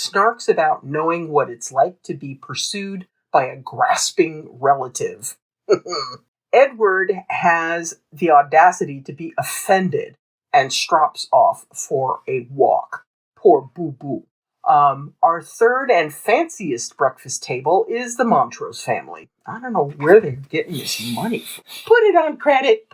snarks about knowing what it's like to be pursued by a grasping relative. Edward has the audacity to be offended and strops off for a walk. Poor boo-boo. Our third and fanciest breakfast table is the Montrose family. I don't know where they're getting this money from. Put it on credit.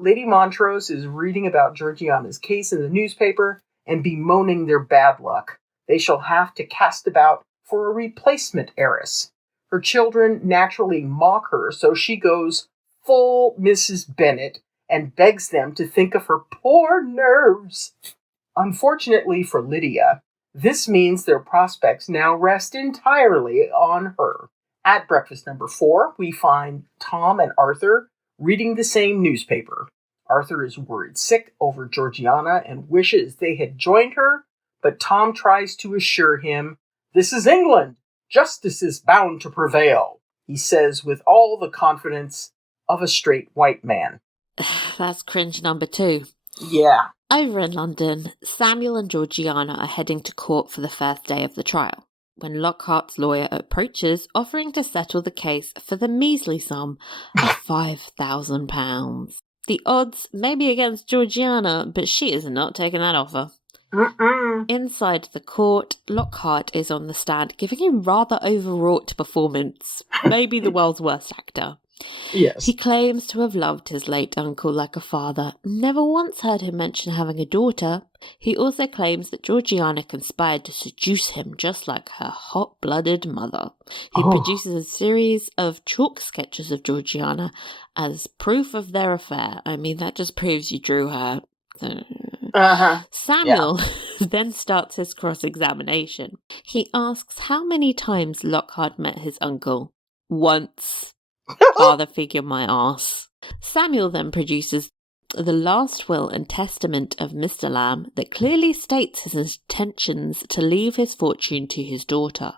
Lady Montrose is reading about Georgiana's case in the newspaper and bemoaning their bad luck. They shall have to cast about for a replacement heiress. Her children naturally mock her, so she goes full Mrs. Bennet and begs them to think of her poor nerves. Unfortunately for Lydia, this means their prospects now rest entirely on her. At breakfast number 4, we find Tom and Arthur reading the same newspaper. Arthur is worried sick over Georgiana and wishes they had joined her, but Tom tries to assure him, "This is England. Justice is bound to prevail," he says with all the confidence of a straight white man. That's cringe number 2. Yeah. Over in London, Samuel and Georgiana are heading to court for the first day of the trial, when Lockhart's lawyer approaches, offering to settle the case for the measly sum of £5,000. The odds may be against Georgiana, but she is not taking that offer. Inside the court, Lockhart is on the stand giving a rather overwrought performance, maybe the world's worst actor. Yes. He claims to have loved his late uncle like a father, never once heard him mention having a daughter. He also claims that Georgiana conspired to seduce him just like her hot-blooded mother. He produces a series of chalk sketches of Georgiana as proof of their affair. I mean, that just proves you drew her. Samuel then starts his cross-examination. He asks how many times Lockhart met his uncle. Once. Father figure my arse. Samuel then produces the last will and testament of Mr. Lamb that clearly states his intentions to leave his fortune to his daughter.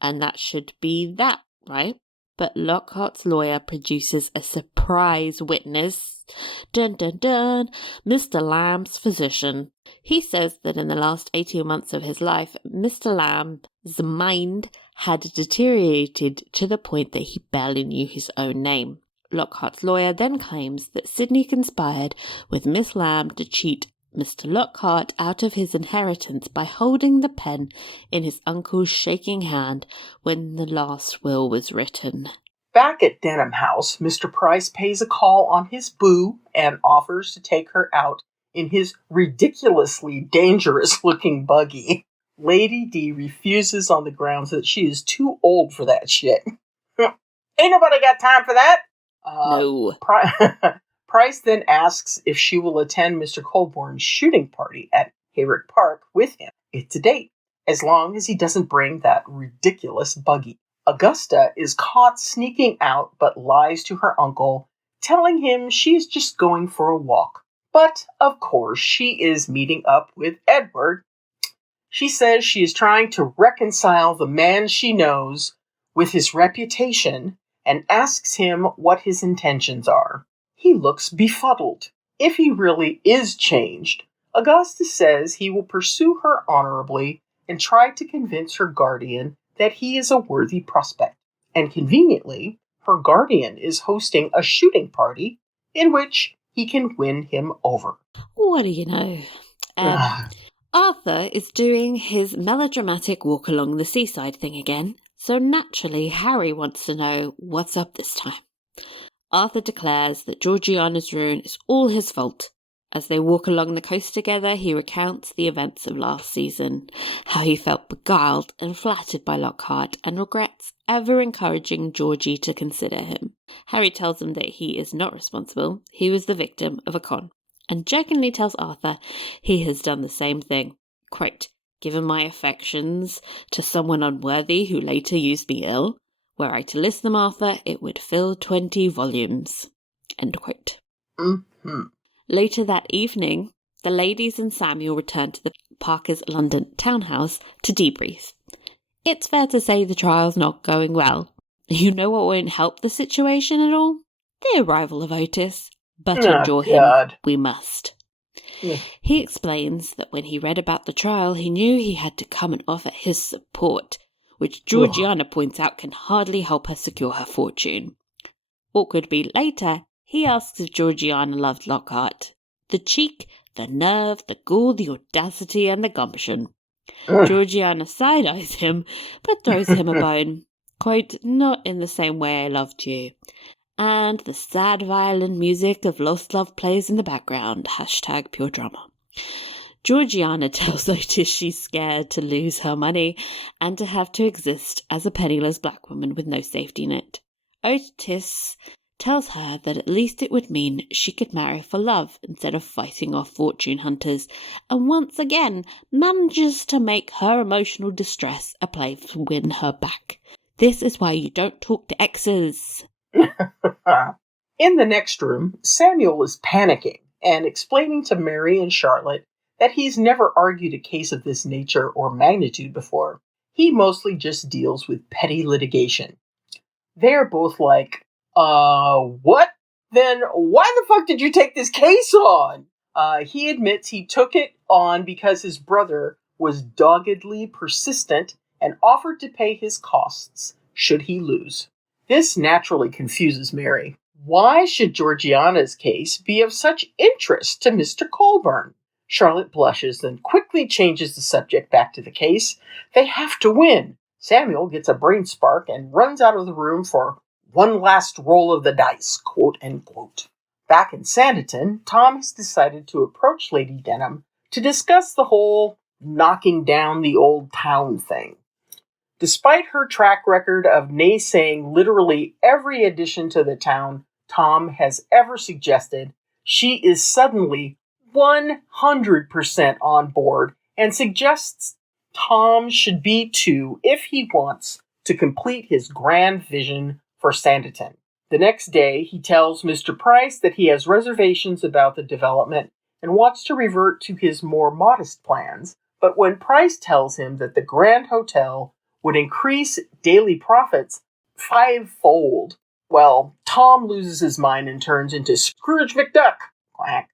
And that should be that, right? But Lockhart's lawyer produces a surprise witness. Dun dun dun, Mr. Lamb's physician. He says that in the last 18 months of his life, Mr. Lamb's mind had deteriorated to the point that he barely knew his own name. Lockhart's lawyer then claims that Sidney conspired with Miss Lamb to cheat Mr. Lockhart out of his inheritance by holding the pen in his uncle's shaking hand when the last will was written. Back at Denham House, Mr. Price pays a call on his boo and offers to take her out in his ridiculously dangerous-looking buggy. Lady D refuses on the grounds that she is too old for that shit. Ain't nobody got time for that. No. Price then asks if she will attend Mr. Colborne's shooting party at Hayward Park with him. It's a date, as long as he doesn't bring that ridiculous buggy. Augusta is caught sneaking out but lies to her uncle, telling him she's just going for a walk. But, of course, she is meeting up with Edward. She says she is trying to reconcile the man she knows with his reputation and asks him what his intentions are. He looks befuddled. If he really is changed, Augusta says he will pursue her honorably and try to convince her guardian that he is a worthy prospect. And conveniently, her guardian is hosting a shooting party in which he can win him over. What do you know? Arthur is doing his melodramatic walk along the seaside thing again, so naturally Harry wants to know what's up this time. Arthur declares that Georgiana's ruin is all his fault. As they walk along the coast together, he recounts the events of last season, how he felt beguiled and flattered by Lockhart and regrets ever encouraging Georgie to consider him. Harry tells him that he is not responsible, he was the victim of a con, and jokingly tells Arthur he has done the same thing. Quote, "Given my affections to someone unworthy who later used me ill, were I to list them, Arthur, it would fill 20 volumes. End quote. Mm-hmm. Later that evening, the ladies and Samuel return to the Parkers' London townhouse to debrief. It's fair to say the trial's not going well. You know what won't help the situation at all? The arrival of Otis. But endure him we must. Yeah. He explains that when he read about the trial, he knew he had to come and offer his support, which Georgiana points out can hardly help her secure her fortune. Awkwardly later, he asks if Georgiana loved Lockhart. The cheek, the nerve, the gall, the audacity, and the gumption. Georgiana side-eyes him, but throws him a bone. Quote, "Not in the same way I loved you." And the sad violin music of Lost Love plays in the background. # pure drama. Georgiana tells Otis she's scared to lose her money and to have to exist as a penniless black woman with no safety net. Otis tells her that at least it would mean she could marry for love instead of fighting off fortune hunters, and once again manages to make her emotional distress a play to win her back. This is why you don't talk to exes. In the next room, Samuel is panicking and explaining to Mary and Charlotte that he's never argued a case of this nature or magnitude before. He mostly just deals with petty litigation. They're both like, what? Then why the fuck did you take this case on? He admits he took it on because his brother was doggedly persistent and offered to pay his costs should he lose. This naturally confuses Mary. Why should Georgiana's case be of such interest to Mr. Colburn? Charlotte blushes, then quickly changes the subject back to the case. They have to win. Samuel gets a brain spark and runs out of the room for one last roll of the dice, quote unquote. Back in Sanditon, Tom has decided to approach Lady Denham to discuss the whole knocking down the old town thing. Despite her track record of naysaying literally every addition to the town Tom has ever suggested, she is suddenly 100% on board and suggests Tom should be too if he wants to complete his grand vision for Sanditon. The next day, he tells Mr. Price that he has reservations about the development and wants to revert to his more modest plans, but when Price tells him that the Grand Hotel would increase daily profits 5-fold, well, Tom loses his mind and turns into Scrooge McDuck. Quack.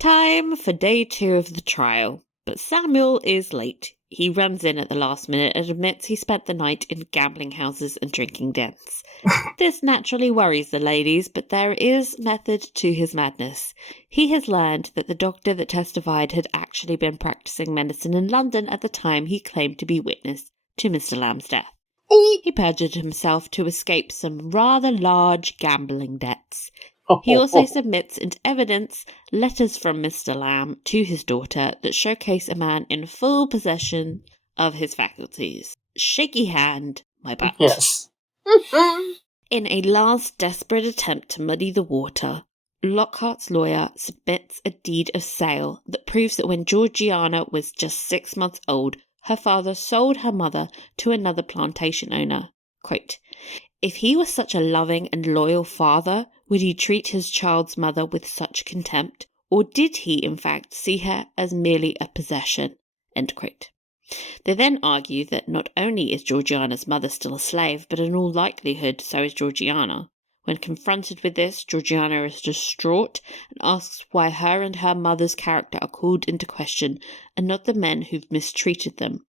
Time for day 2 of the trial, but Samuel is late. He runs in at the last minute and admits he spent the night in gambling houses and drinking dens. This naturally worries the ladies, but there is method to his madness. He has learned that the doctor that testified had actually been practicing medicine in London at the time he claimed to be witness to Mr. Lamb's death. He perjured himself to escape some rather large gambling debts. He also submits into evidence letters from Mr. Lamb to his daughter that showcase a man in full possession of his faculties. Shaky hand, my butt. Yes. In a last desperate attempt to muddy the water, Lockhart's lawyer submits a deed of sale that proves that when Georgiana was just 6 months old, her father sold her mother to another plantation owner. Quote, "If he was such a loving and loyal father, would he treat his child's mother with such contempt, or did he, in fact, see her as merely a possession?" End quote. They then argue that not only is Georgiana's mother still a slave, but in all likelihood so is Georgiana. When confronted with this, Georgiana is distraught and asks why her and her mother's character are called into question and not the men who've mistreated them.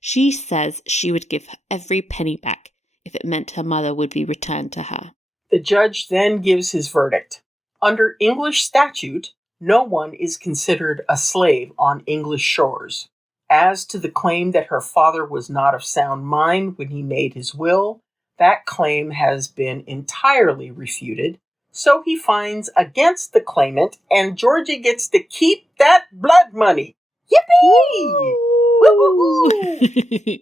She says she would give every penny back if it meant her mother would be returned to her. The judge then gives his verdict. Under English statute, no one is considered a slave on English shores. As to the claim that her father was not of sound mind when he made his will, that claim has been entirely refuted, so he finds against the claimant, and Georgie gets to keep that blood money. Yippee! Woo-hoo-hoo!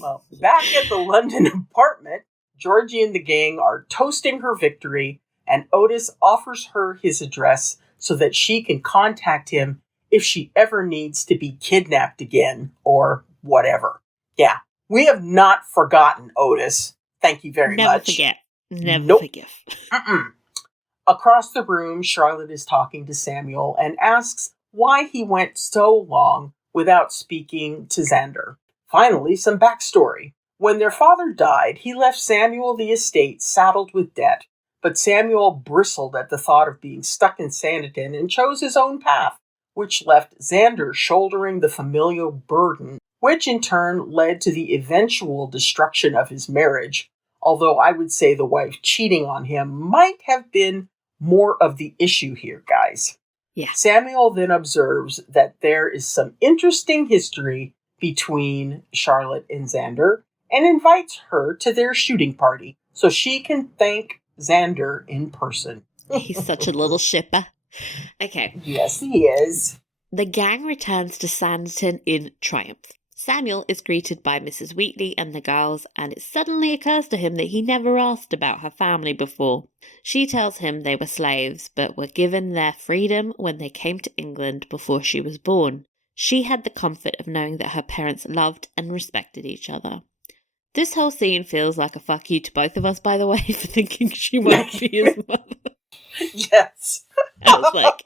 Well, back at the London apartment, Georgie and the gang are toasting her victory, and Otis offers her his address so that she can contact him if she ever needs to be kidnapped again, or whatever. Yeah, we have not forgotten, Otis. Thank you very Never much. Forget. Never forgive. Across the room, Charlotte is talking to Samuel and asks why he went so long without speaking to Xander. Finally, some backstory. When their father died, he left Samuel the estate saddled with debt, But Samuel bristled at the thought of being stuck in Sanditon and chose his own path, which left Xander shouldering the familial burden, which in turn led to the eventual destruction of his marriage, although I would say the wife cheating on him might have been more of the issue here, guys. Yeah. Samuel then observes that there is some interesting history between Charlotte and Xander and invites her to their shooting party so she can thank Xander in person. He's such a little shipper. Okay. Yes, he is. The gang returns to Sanditon in triumph. Samuel is greeted by Mrs. Wheatley and the girls, and it suddenly occurs to him that he never asked about her family before. She tells him they were slaves, but were given their freedom when they came to England before she was born. She had the comfort of knowing that her parents loved and respected each other. This whole scene feels like a fuck you to both of us, by the way, for thinking she might be his mother. Yes. I was like,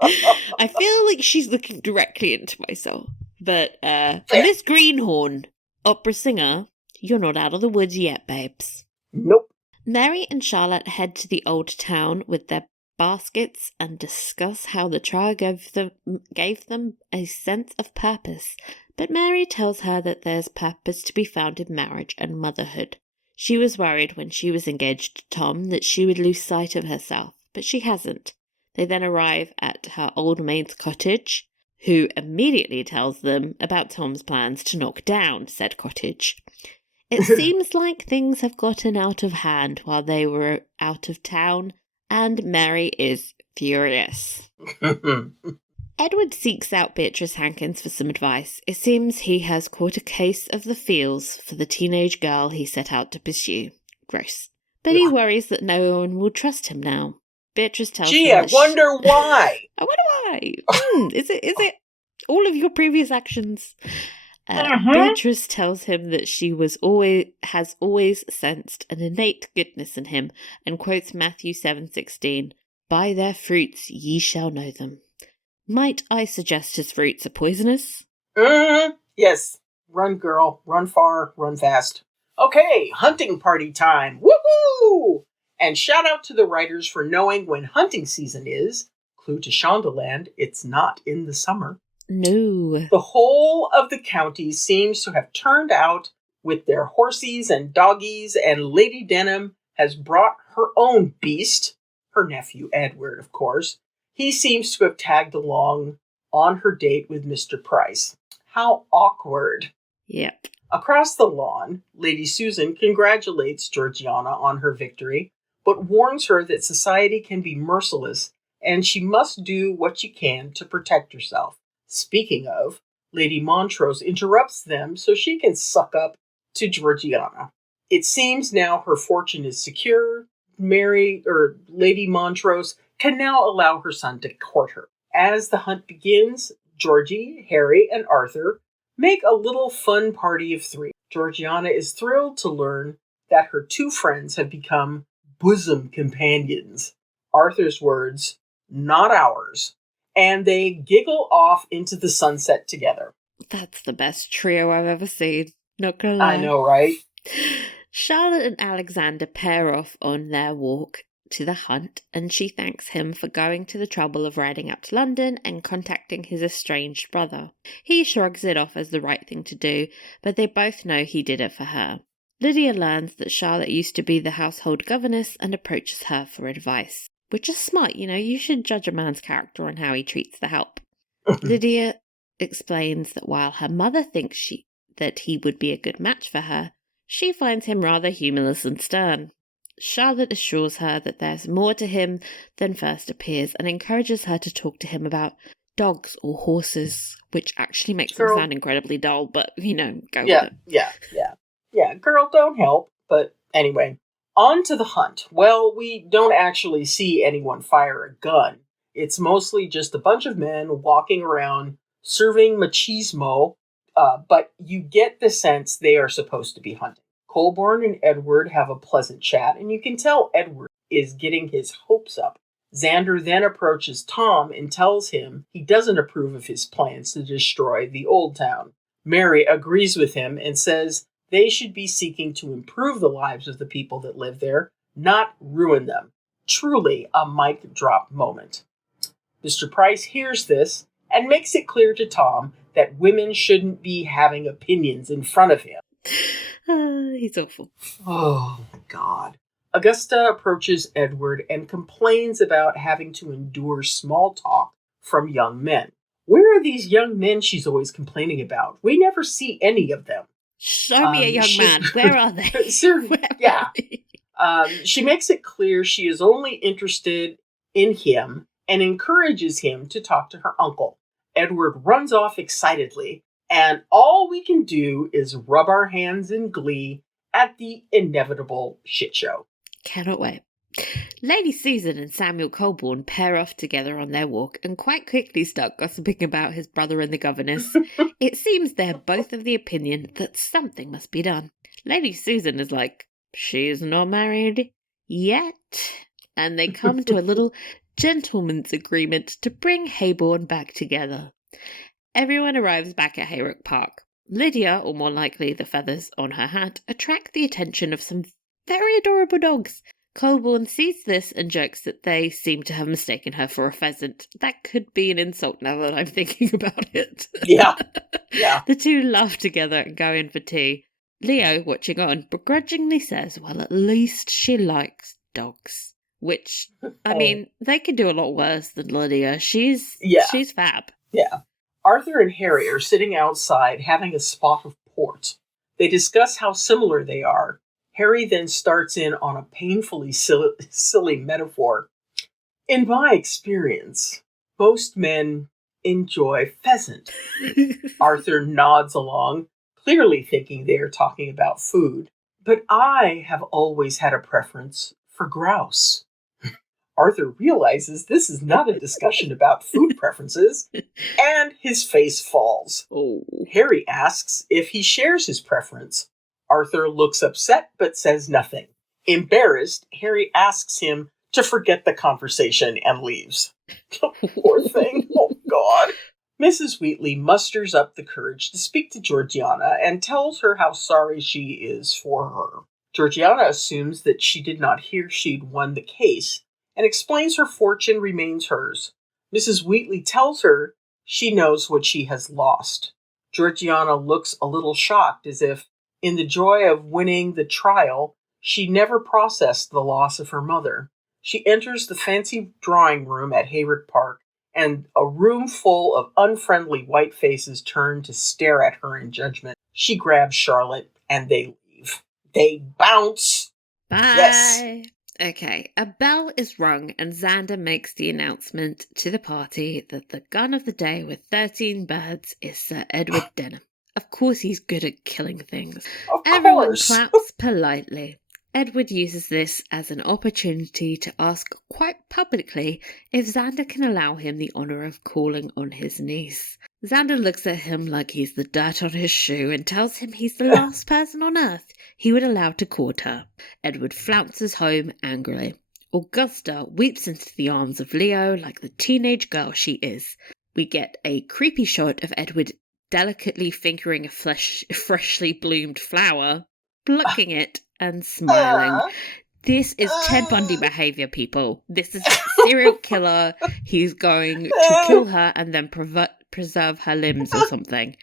I feel like she's looking directly into my soul. But Miss Greenhorn, opera singer, you're not out of the woods yet, babes. Nope. Mary and Charlotte head to the old town with their baskets and discuss how the trial gave them a sense of purpose. But Mary tells her that there's purpose to be found in marriage and motherhood. She was worried when she was engaged to Tom that she would lose sight of herself, but she hasn't. They then arrive at her old maid's cottage, who immediately tells them about Tom's plans to knock down said cottage. It seems like things have gotten out of hand while they were out of town, and Mary is furious. Edward seeks out Beatrice Hankins for some advice. It seems he has caught a case of the feels for the teenage girl he set out to pursue. Gross. But he worries that no one will trust him now. Beatrice tells him I wonder why. I wonder why. Is it all of your previous actions? Beatrice tells him that she has always sensed an innate goodness in him, and quotes Matthew 7:16, "By their fruits ye shall know them." Might I suggest his fruits are poisonous? Yes. Run, girl. Run far. Run fast. Okay, hunting party time. Woohoo! And shout out to the writers for knowing when hunting season is. Clue to Shondaland, it's not in the summer. No. The whole of the county seems to have turned out with their horsies and doggies, and Lady Denham has brought her own beast, her nephew Edward, of course. He seems to have tagged along on her date with Mr. Price. How awkward. Yep. Across the lawn, Lady Susan congratulates Georgiana on her victory, but warns her that society can be merciless and she must do what she can to protect herself. Speaking of, Lady Montrose interrupts them so she can suck up to Georgiana. It seems now her fortune is secure. Lady Montrose can now allow her son to court her. As the hunt begins, Georgie, Harry, and Arthur make a little fun party of three. Georgiana is thrilled to learn that her two friends have become bosom companions. Arthur's words, not ours. And they giggle off into the sunset together. That's the best trio I've ever seen. Not gonna lie. I know, right? Charlotte and Alexander pair off on their walk to the hunt, and she thanks him for going to the trouble of riding up to London and contacting his estranged brother. He shrugs it off as the right thing to do, but they both know he did it for her. Lydia learns that Charlotte used to be the household governess and approaches her for advice. Which is smart, you should judge a man's character on how he treats the help. Lydia explains that while her mother thinks that he would be a good match for her, she finds him rather humorless and stern. Charlotte assures her that there's more to him than first appears and encourages her to talk to him about dogs or horses, which actually makes them sound incredibly dull, but, go with it. Yeah, girl, don't help. But anyway, on to the hunt. Well, we don't actually see anyone fire a gun. It's mostly just a bunch of men walking around serving machismo, but you get the sense they are supposed to be hunting. Colborne and Edward have a pleasant chat, and you can tell Edward is getting his hopes up. Xander then approaches Tom and tells him he doesn't approve of his plans to destroy the old town. Mary agrees with him and says they should be seeking to improve the lives of the people that live there, not ruin them. Truly a mic drop moment. Mr. Price hears this and makes it clear to Tom that women shouldn't be having opinions in front of him. He's awful. Oh, my God. Augusta approaches Edward and complains about having to endure small talk from young men. Where are these young men she's always complaining about? We never see any of them. Show me a young man. Where are they? Yeah. She makes it clear she is only interested in him and encourages him to talk to her uncle. Edward runs off excitedly, and all we can do is rub our hands in glee at the inevitable shit show. Cannot wait. Lady Susan and Samuel Colborne pair off together on their walk and quite quickly start gossiping about his brother and the governess. It seems they're both of the opinion that something must be done. Lady Susan is like, she's not married yet. And they come to a little gentleman's agreement to bring Heybourne back together. Everyone arrives back at Hayrock Park. Lydia, or more likely the feathers on her hat, attract the attention of some very adorable dogs. Colborne sees this and jokes that they seem to have mistaken her for a pheasant. That could be an insult now that I'm thinking about it. Yeah. The two laugh together and go in for tea. Leo, watching on, begrudgingly says, well, at least she likes dogs. Which, I mean, they could do a lot worse than Lydia. She's fab. Yeah. Arthur and Harry are sitting outside having a spot of port. They discuss how similar they are. Harry then starts in on a painfully silly metaphor. In my experience, most men enjoy pheasant. Arthur nods along, clearly thinking they are talking about food. But I have always had a preference for grouse. Arthur realizes this is not a discussion about food preferences, and his face falls. Oh. Harry asks if he shares his preference. Arthur looks upset but says nothing. Embarrassed, Harry asks him to forget the conversation and leaves. Poor thing. Oh, God. Mrs. Wheatley musters up the courage to speak to Georgiana and tells her how sorry she is for her. Georgiana assumes that she did not hear she'd won the case and explains her fortune remains hers. Mrs. Wheatley tells her she knows what she has lost. Georgiana looks a little shocked, as if, in the joy of winning the trial, she never processed the loss of her mother. She enters the fancy drawing room at Hayrock Park, and a room full of unfriendly white faces turn to stare at her in judgment. She grabs Charlotte, and they leave. They bounce. Bye. Yes. Okay, a bell is rung and Xander makes the announcement to the party that the gun of the day with 13 birds is Sir Edward Denham. Of course he's good at killing things. Everyone claps politely. Edward uses this as an opportunity to ask quite publicly if Xander can allow him the honour of calling on his niece. Xander looks at him like he's the dirt on his shoe and tells him he's the last person on earth he would allow to court her. Edward flounces home angrily. Augusta weeps into the arms of Leo like the teenage girl she is. We get a creepy shot of Edward delicately fingering a freshly bloomed flower, plucking it and smiling. This is Ted Bundy behaviour, people. This is a serial killer. He's going to kill her and then preserve her limbs or something.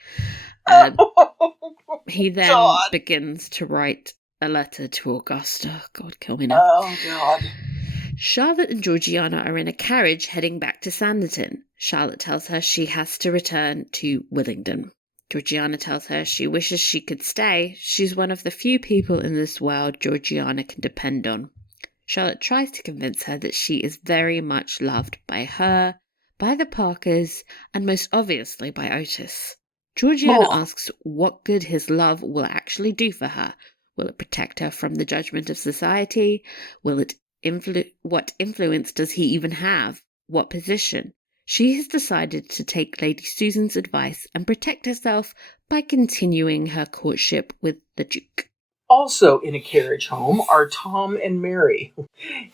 He then begins to write a letter to Augusta. God, kill me now. Oh, God. Charlotte and Georgiana are in a carriage heading back to Sanditon. Charlotte tells her she has to return to Willingdon. Georgiana tells her she wishes she could stay. She's one of the few people in this world Georgiana can depend on. Charlotte tries to convince her that she is very much loved by her, by the Parkers, and most obviously by Otis. Georgiana asks what good his love will actually do for her. Will it protect her from the judgment of society? What influence does he even have? What position? She has decided to take Lady Susan's advice and protect herself by continuing her courtship with the Duke. Also in a carriage home are Tom and Mary.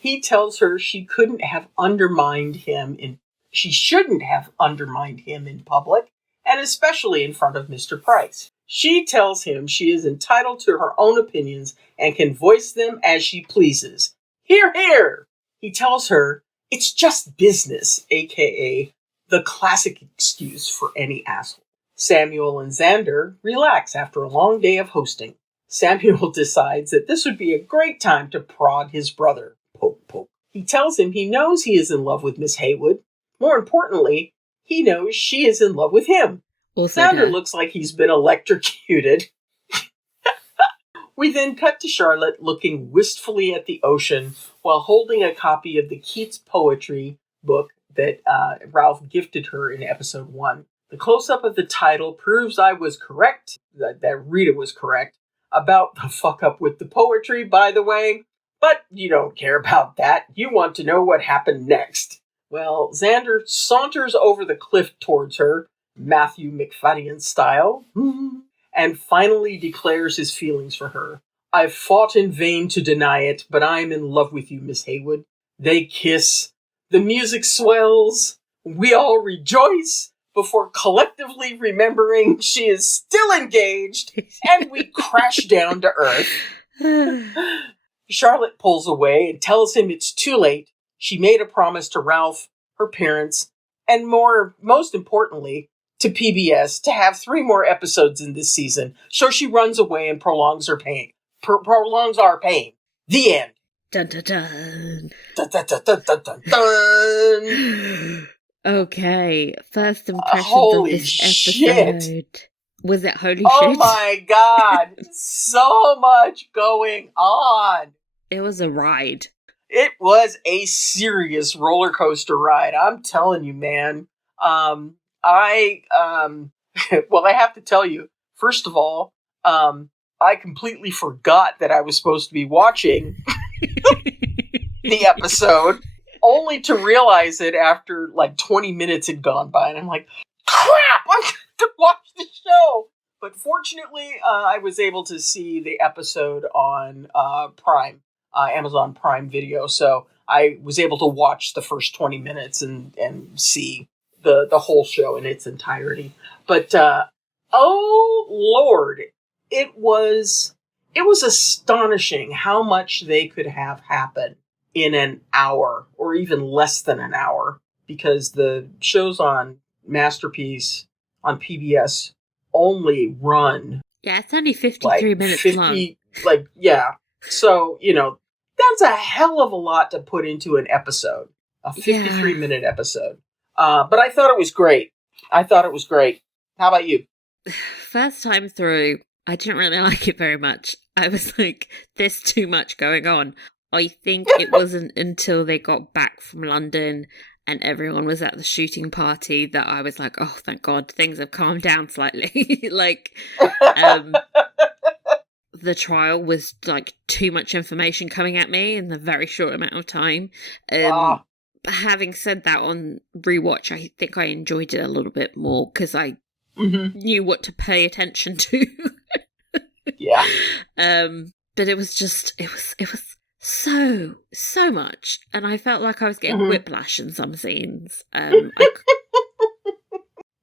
He tells her she shouldn't have undermined him in public, and especially in front of Mr. Price. She tells him she is entitled to her own opinions and can voice them as she pleases. Hear, hear! He tells her it's just business, aka the classic excuse for any asshole. Samuel and Xander relax after a long day of hosting. Samuel decides that this would be a great time to prod his brother. Poke, poke. He tells him he knows he is in love with Miss Haywood. More importantly, he knows she is in love with him. Also Xander looks like he's been electrocuted. We then cut to Charlotte looking wistfully at the ocean while holding a copy of the Keats poetry book that Ralph gifted her in episode 1. The close-up of the title proves I was correct, that Rita was correct, about the fuck-up with the poetry, by the way. But you don't care about that. You want to know what happened next. Well, Xander saunters over the cliff towards her, Matthew McFadden style, and finally declares his feelings for her. I've fought in vain to deny it, but I'm in love with you, Miss Haywood. They kiss. The music swells. We all rejoice before collectively remembering she is still engaged, and we crash down to earth. Charlotte pulls away and tells him it's too late. She made a promise to Ralph, her parents, and most importantly, to PBS to have 3 more episodes in this season. So she runs away and prolongs her pain. Prolongs our pain. The end. Dun dun dun. Dun dun dun dun dun dun dun. Okay, first impressions Holy of this shit. episode. Was it holy shit? Oh my god. So much going on. It was a ride. It was a serious roller coaster ride. I'm telling you, man. I have to tell you, first of all, I completely forgot that I was supposed to be watching the episode, only to realize it after like 20 minutes had gone by, and I'm like, crap, I'm going to watch the show. But fortunately, I was able to see the episode on Prime, Amazon Prime Video, so I was able to watch the first 20 minutes and see the whole show in its entirety. But, oh Lord, it was astonishing how much they could have happen in an hour, or even less than an hour, because the shows on Masterpiece on PBS only run... Yeah, it's only 53 minutes 50, long. Yeah. So, that's a hell of a lot to put into an episode. A 53-minute episode. But I thought it was great. How about you? First time through, I didn't really like it very much. I was like, there's too much going on. I think it wasn't until they got back from London and everyone was at the shooting party that I was like, oh, thank God, things have calmed down slightly. The trial was like too much information coming at me in a very short amount of time. Having said that, on rewatch, I think I enjoyed it a little bit more because I knew what to pay attention to. Yeah. But it was so much, and I felt like I was getting whiplash in some scenes.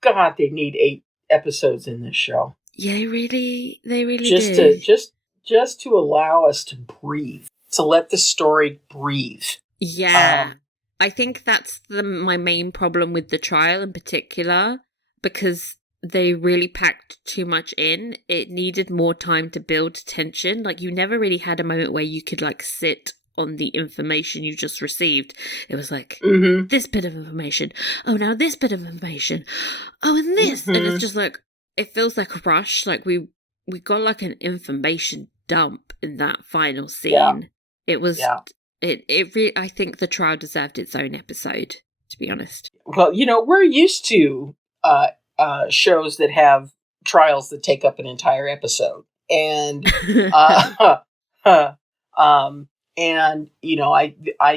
God, they need 8 episodes in this show. Yeah, they really do. do. Just to allow us to breathe, to let the story breathe. Yeah. I think that's my main problem with the trial in particular, because they really packed too much in. It needed more time to build tension. Like, you never really had a moment where you could, like, sit on the information you just received. It was like, this bit of information. Oh, now this bit of information. Oh, and this. And it's just like, it feels like a rush. Like, we got, like, an information dump in that final scene. Yeah. It was... Yeah. It really, I think the trial deserved its own episode, to be honest. Well, we're used to shows that have trials that take up an entire episode, and I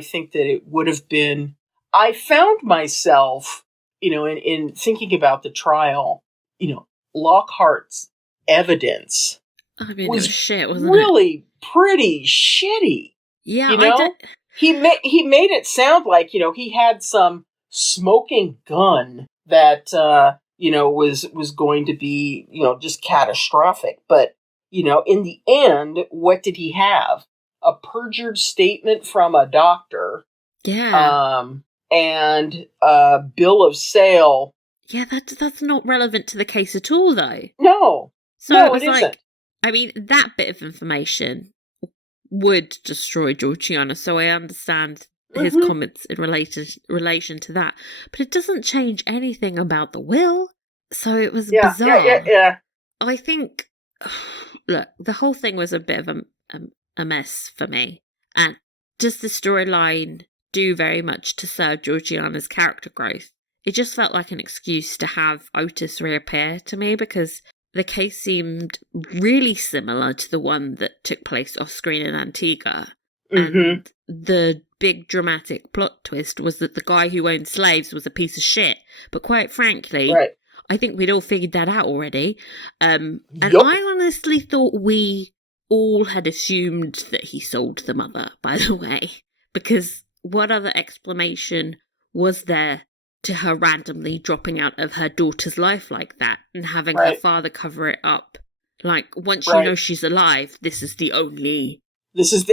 think that it would have been. I found myself, in thinking about the trial, Lockhart's evidence was shit, wasn't really pretty shitty. Yeah, he made it sound like, he had some smoking gun that, was going to be, just catastrophic. But, in the end, what did he have? A perjured statement from a doctor Yeah. And bill of sale. Yeah, that's not relevant to the case at all, though. No. So No, it was it like, isn't. I mean, that bit of information would destroy Georgiana, so I understand his comments in relation to that. But it doesn't change anything about the will. So it was bizarre. Yeah. I think, look, the whole thing was a bit of a mess for me. And does the storyline do very much to serve Georgiana's character growth? It just felt like an excuse to have Otis reappear to me, because the case seemed really similar to the one that took place off screen in Antigua. And the big dramatic plot twist was that the guy who owned slaves was a piece of shit. But quite frankly, I think we'd all figured that out already. And I honestly thought we all had assumed that he sold the mother, by the way. Because what other explanation was there to her randomly dropping out of her daughter's life like that and having her father cover it up? Like, once you know she's alive, this is the only reason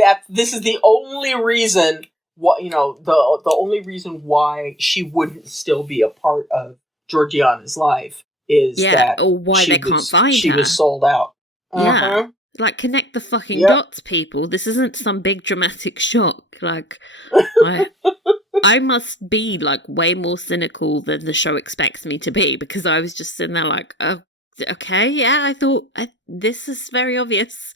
the only reason why she wouldn't still be a part of Georgiana's life is that or why they can't find her. She was sold out. Yeah. Like, connect the fucking dots, people. This isn't some big dramatic shock. Like, I must be, like, way more cynical than the show expects me to be, because I was just sitting there like, oh, okay, yeah, I thought this is very obvious.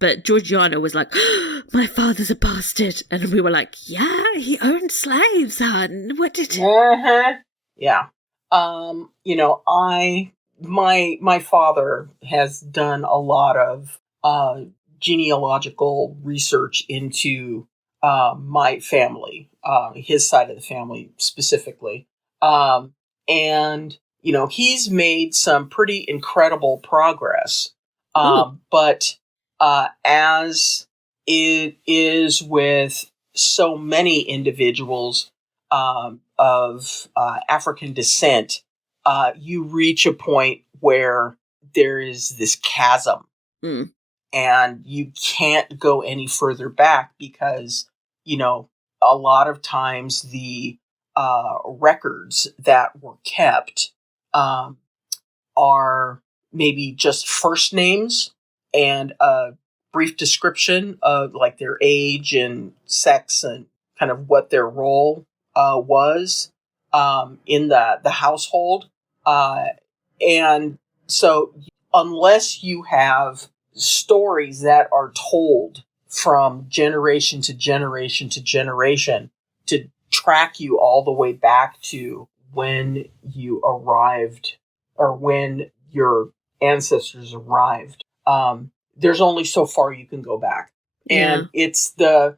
But Georgiana was like, oh, my father's a bastard. And we were like, yeah, he owned slaves, hon. What did he... Yeah. My father has done a lot of genealogical research into my family, his side of the family specifically. And, he's made some pretty incredible progress. But as it is with so many individuals of African descent, you reach a point where there is this chasm, and you can't go any further back because, a lot of times the records that were kept are maybe just first names and a brief description of, like, their age and sex and kind of what their role was in the household. And so unless you have stories that are told from generation to generation to generation to track you all the way back to when you arrived or when your ancestors arrived, there's only so far you can go back. And it's the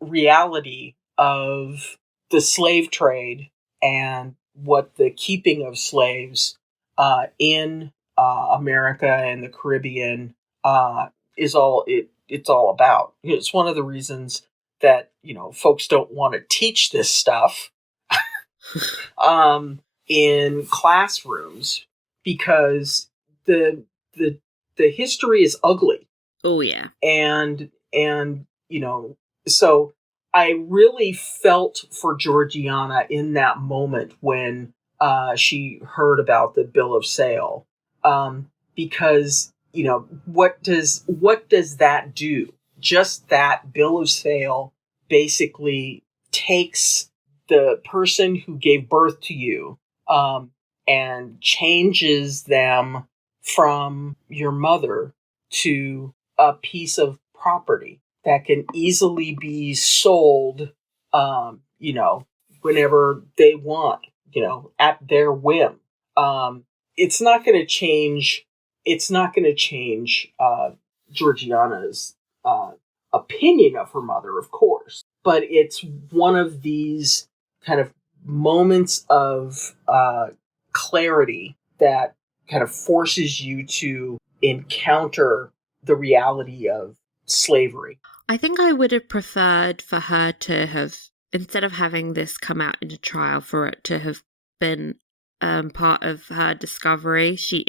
reality of the slave trade and what the keeping of slaves in America and the Caribbean is all it's all about. It's one of the reasons that folks don't want to teach this stuff in classrooms, because the history is ugly. Oh yeah. And so I really felt for Georgiana in that moment when she heard about the bill of sale, because what does that do? Just that bill of sale basically takes the person who gave birth to you and changes them from your mother to a piece of property that can easily be sold, whenever they want, at their whim. It's not going to change. It's not going to change Georgiana's opinion of her mother, of course, but it's one of these kind of moments of clarity that kind of forces you to encounter the reality of slavery. I think I would have preferred for her to have, instead of having this come out in a trial, for it to have been part of her discovery. She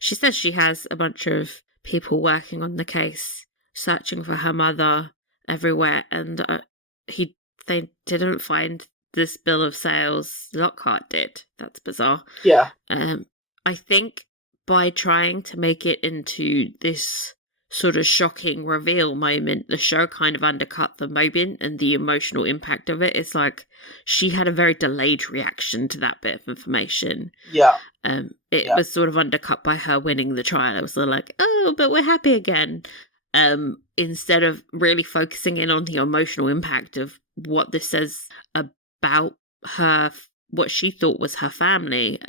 says she has a bunch of people working on the case, searching for her mother everywhere, and they didn't find this bill of sales. Lockhart did. That's bizarre. Yeah. I think by trying to make it into this sort of shocking reveal moment, the show kind of undercut the moment and the emotional impact of it. It's like she had a very delayed reaction to that bit of information. Yeah. It was sort of undercut by her winning the trial. It was sort of like, oh, but we're happy again. Instead of really focusing in on the emotional impact of what this says about her, what she thought was her family.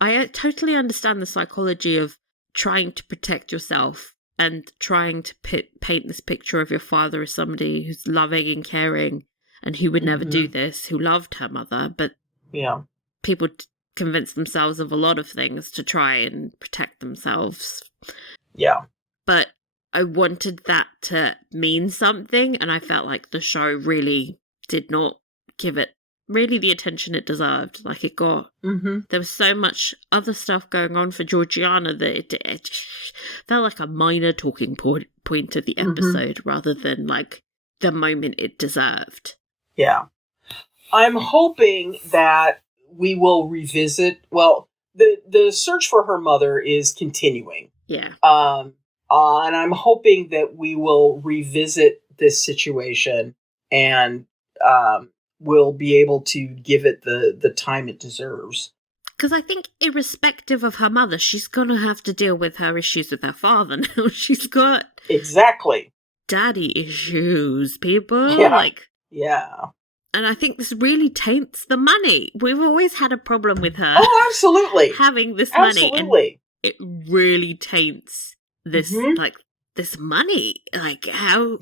I totally understand the psychology of trying to protect yourself and trying to paint this picture of your father as somebody who's loving and caring and who would never do this, who loved her mother. But people convince themselves of a lot of things to try and protect themselves. Yeah. But I wanted that to mean something, and I felt like the show really did not give it really the attention it deserved. Like, it got... There was so much other stuff going on for Georgiana that it felt like a minor talking point of the episode rather than, like, the moment it deserved. Yeah. I'm hoping that we will revisit... Well, the search for her mother is continuing. Yeah. And I'm hoping that we will revisit this situation and we'll be able to give it the time it deserves. Because I think irrespective of her mother, she's going to have to deal with her issues with her father now. She's got... Exactly. Daddy issues, people. Yeah. And I think this really taints the money. We've always had a problem with her. Oh, absolutely. Having this absolutely. Money. And it really taints this, like, this money. Like, how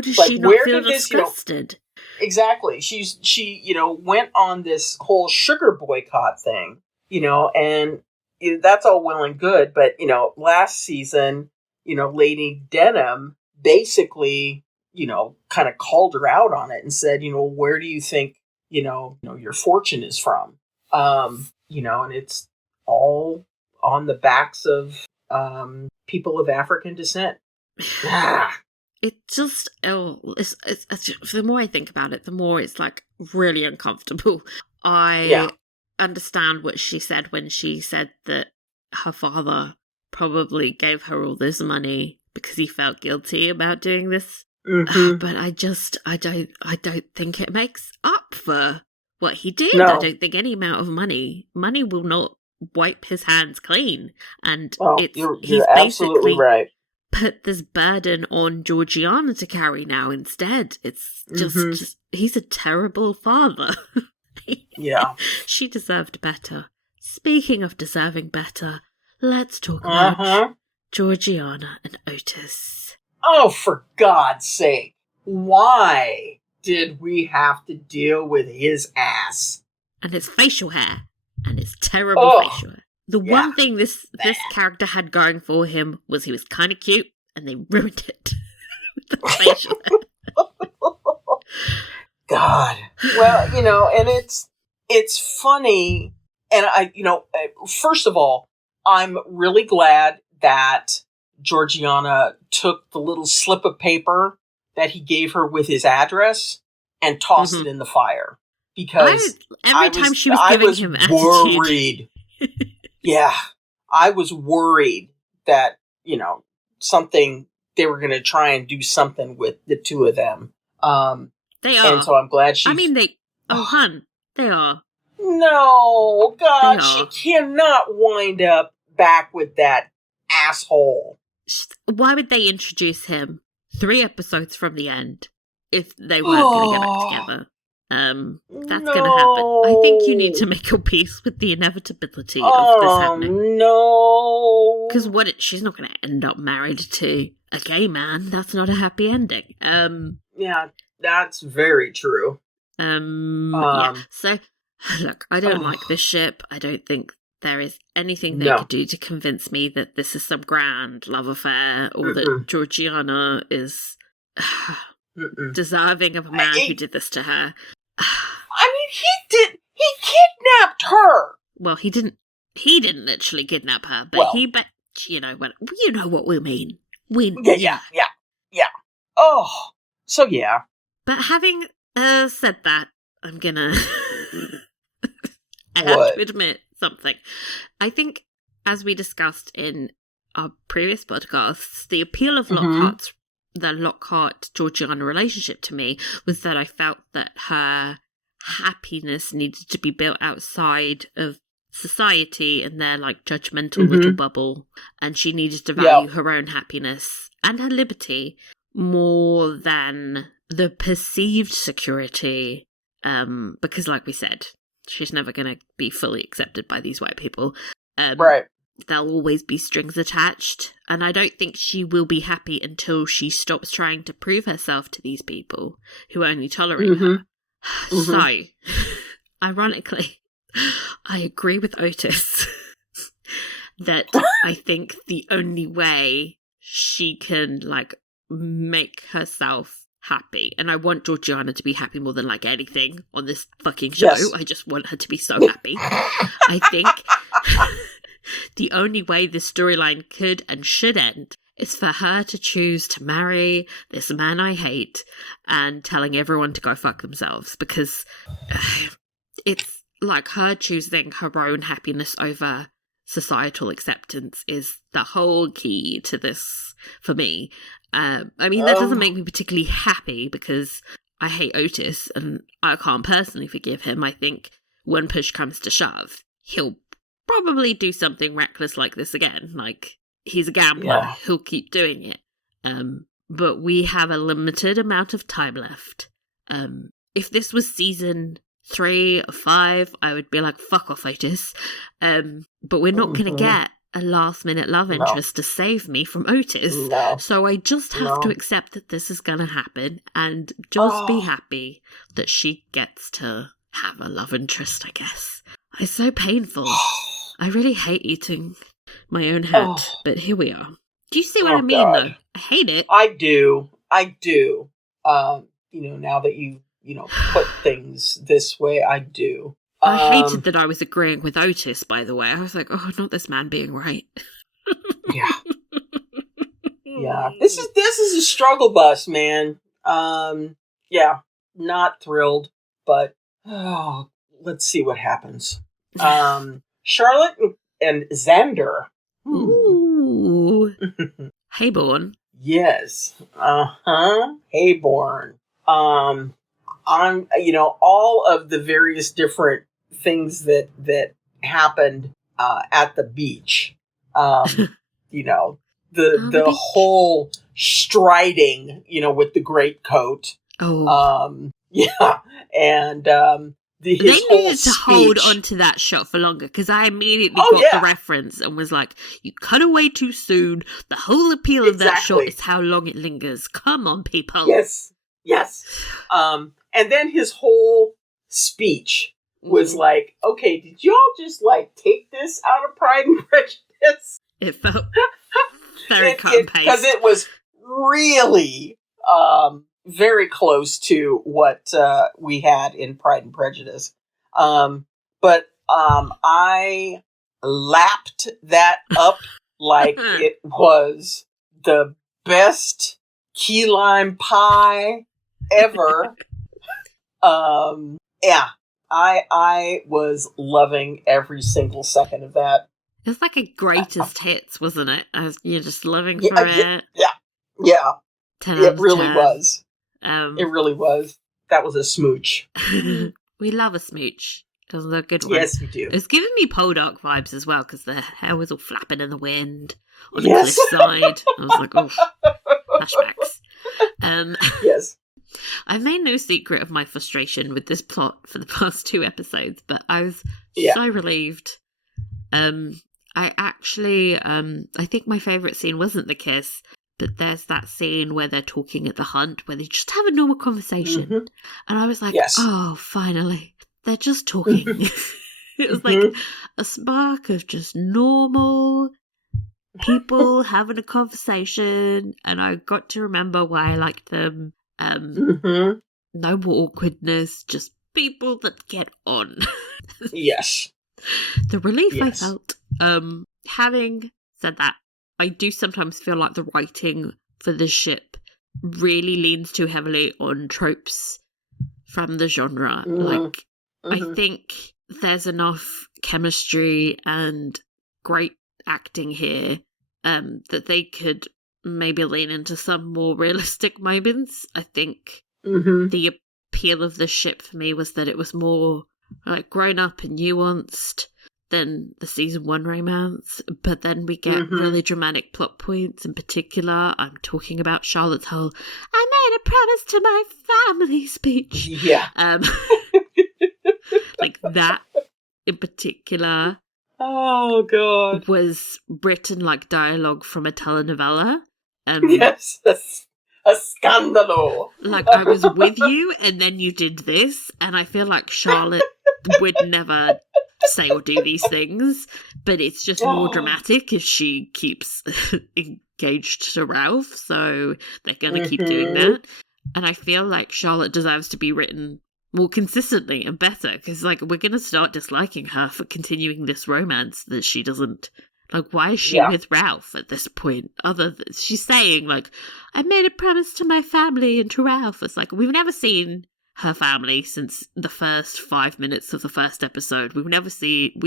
does she not feel disgusted? Exactly. She went on this whole sugar boycott thing, and that's all well and good. But, last season, Lady Denham basically, kind of called her out on it and said, where do you think, your fortune is from? And it's all on the backs of people of African descent. It just, it's the more I think about it, the more it's, like, really uncomfortable. I understand what she said when she said that her father probably gave her all this money because he felt guilty about doing this. But I don't think it makes up for what he did. No. I don't think any amount of money will not wipe his hands clean. And you're absolutely right. Put this burden on Georgiana to carry now instead. It's just he's a terrible father. Yeah. She deserved better. Speaking of deserving better, let's talk about Georgiana and Otis. Oh, for God's sake. Why did we have to deal with his ass? And his facial hair. And his terrible facial hair. The one thing this character had going for him was he was kind of cute, and they ruined it with the facial hair. God. Well, and it's funny, and first of all, I'm really glad that Georgiana took the little slip of paper that he gave her with his address and tossed it in the fire. Because every time she was giving him attitude. Worried. Yeah, I was worried that, something, they were going to try and do something with the two of them. They are. And so I'm glad she... hun, they are. No, God, she cannot wind up back with that asshole. Why would they introduce him 3 episodes from the end if they weren't going to get back together? That's going to happen. I think you need to make your peace with the inevitability of this happening. No. Because she's not going to end up married to a gay man. That's not a happy ending. Yeah, that's very true. Yeah. So, look, I don't like this ship. I don't think there is anything they could do to convince me that this is some grand love affair or that Georgiana is deserving of a man who did this to her. I mean, he kidnapped her. Well, he didn't literally kidnap her, but you know what we mean. Yeah. Oh, so yeah. But having said that, I'm gonna... I What? have to admit something. I think, as we discussed in our previous podcasts, the appeal of the Lockhart-Georgiana relationship to me was that I felt that her happiness needed to be built outside of society and their, like, judgmental little bubble, and she needed to value her own happiness and her liberty more than the perceived security, because, like we said, she's never going to be fully accepted by these white people. Right. There'll always be strings attached, and I don't think she will be happy until she stops trying to prove herself to these people who only tolerate her. So, ironically, I agree with Otis that I think the only way she can, like, make herself happy, and I want Georgiana to be happy more than, like, anything on this fucking show. Yes. I just want her to be so happy. I think the only way this storyline could and should end is for her to choose to marry this man I hate and telling everyone to go fuck themselves, because it's like her choosing her own happiness over societal acceptance is the whole key to this for me. I mean, that doesn't make me particularly happy because I hate Otis and I can't personally forgive him. I think when push comes to shove, he'll probably do something reckless like this again. Like, he's a gambler. Yeah. He'll keep doing it. But we have a limited amount of time left. If this was season 3 or 5, I would be like, fuck off, Otis. But we're not going to get a last-minute love interest to save me from Otis. No. So I just have to accept that this is going to happen and just be happy that she gets to have a love interest, I guess. It's so painful. I really hate eating my own hat, but here we are. Do you see what I mean, though? I hate it. I do. Now that you put things this way, I do. I hated that I was agreeing with Otis, by the way. I was like, oh, not this man being right. Yeah. Yeah. This is a struggle bus, man. Yeah. Not thrilled, but let's see what happens. Charlotte and Xander. Ooh. Heybourne. Yes. Heybourne. On all of the various different things that happened at the beach. The whole striding, with the greatcoat. Oh. Yeah, and they needed to hold on to that shot for longer, because I immediately got the reference and was like, you cut away too soon. The whole appeal of that shot is how long it lingers. Come on, people. Yes. And then his whole speech was like, okay, did y'all just, like, take this out of Pride and Prejudice? It felt very cut and paste. Because it was really very close to what we had in Pride and Prejudice. But I lapped that up like it was the best key lime pie ever. I was loving every single second of that. It was like a greatest hits, wasn't it? You're just living for it. Yeah. 10 it really 10. Was. It really was. That was a smooch. We love a smooch. It was a good one. Yes, we do. It was giving me Poldark vibes as well, because the hair was all flapping in the wind on the cliffside. I was like, oh, flashbacks. Yes. I've made no secret of my frustration with this plot for the past 2 episodes, but I was so relieved. I actually, I think my favourite scene wasn't the kiss, but there's that scene where they're talking at the hunt, where they just have a normal conversation. Mm-hmm. And I was like, oh, finally. They're just talking. It was like a spark of just normal people having a conversation, and I got to remember why I liked them. No more awkwardness, just people that get on. Yes. The relief I felt. Having said that, I do sometimes feel like the writing for the ship really leans too heavily on tropes from the genre. Like, I think there's enough chemistry and great acting here that they could maybe lean into some more realistic moments. I think the appeal of the ship for me was that it was more like grown up and nuanced than the season 1 romance, but then we get really dramatic plot points. In particular, I'm talking about Charlotte's whole "I made a promise to my family" speech. Yeah. Like that in particular. Oh God. Was written like dialogue from a telenovela. Yes, a scandalo. Like, I was with you, and then you did this, and I feel like Charlotte would never say or do these things, but it's just more dramatic if she keeps engaged to Ralph, so they're gonna keep doing that. And I feel like Charlotte deserves to be written more consistently and better, because, like, we're gonna start disliking her for continuing this romance that she doesn't. Like, why is she with Ralph at this point? Other than she's saying, like, I made a promise to my family and to Ralph. It's like, we've never seen her family since the first 5 minutes of the first episode. We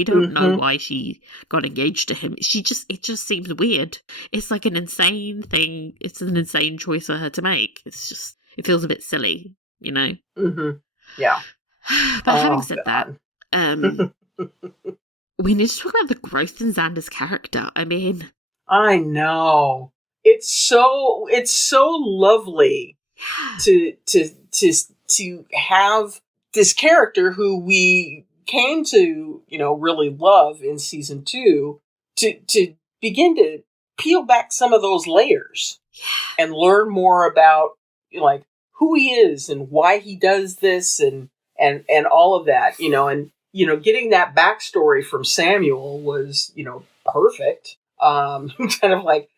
don't know why she got engaged to him. It just seems weird. It's like an insane thing. It's an insane choice for her to make. It feels a bit silly, you know? Yeah. But having said that, we need to talk about the growth in Xander's character. I mean, I know. It's so lovely to have this character who we came to, really love in season 2 to begin to peel back some of those layers and learn more about, like, who he is and why he does this and all of that, and getting that backstory from Samuel was, perfect. Kind of like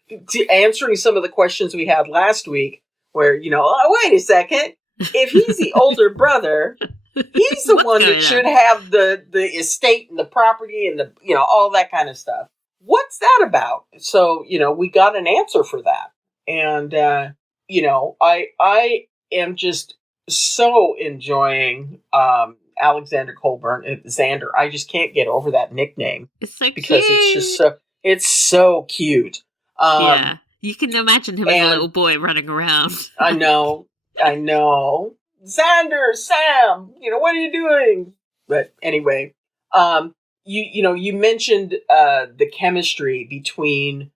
answering some of the questions we had last week where, oh, wait a second. If he's the older brother, he's the one that should have the estate and the property and the, all that kind of stuff. What's that about? So, we got an answer for that. And, I am just so enjoying, Alexander Colburn, Xander. I just can't get over that nickname. It's so because cute. It's so cute. Yeah. You can imagine him as a little boy running around. I know. Xander, Sam, what are you doing? But anyway, you mentioned the chemistry between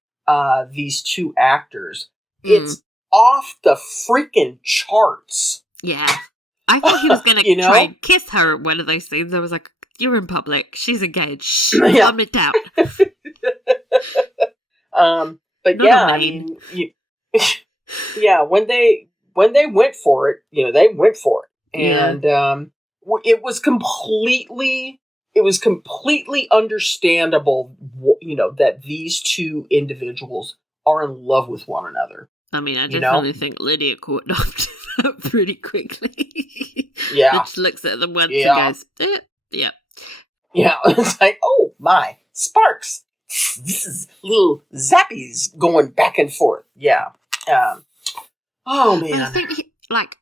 these two actors. It's off the freaking charts. Yeah. I thought he was going to try and kiss her at one of those scenes. I was like, you're in public. She's engaged. Calm it down. But I mean, when they went for it, they went for it. And it was completely understandable, that these two individuals are in love with one another. I mean, I definitely think Lydia caught up to that pretty quickly. Yeah. She looks at them once and goes, yeah. Yeah, it's like, oh my, sparks. This is little zappies going back and forth. Yeah. Oh, man. I think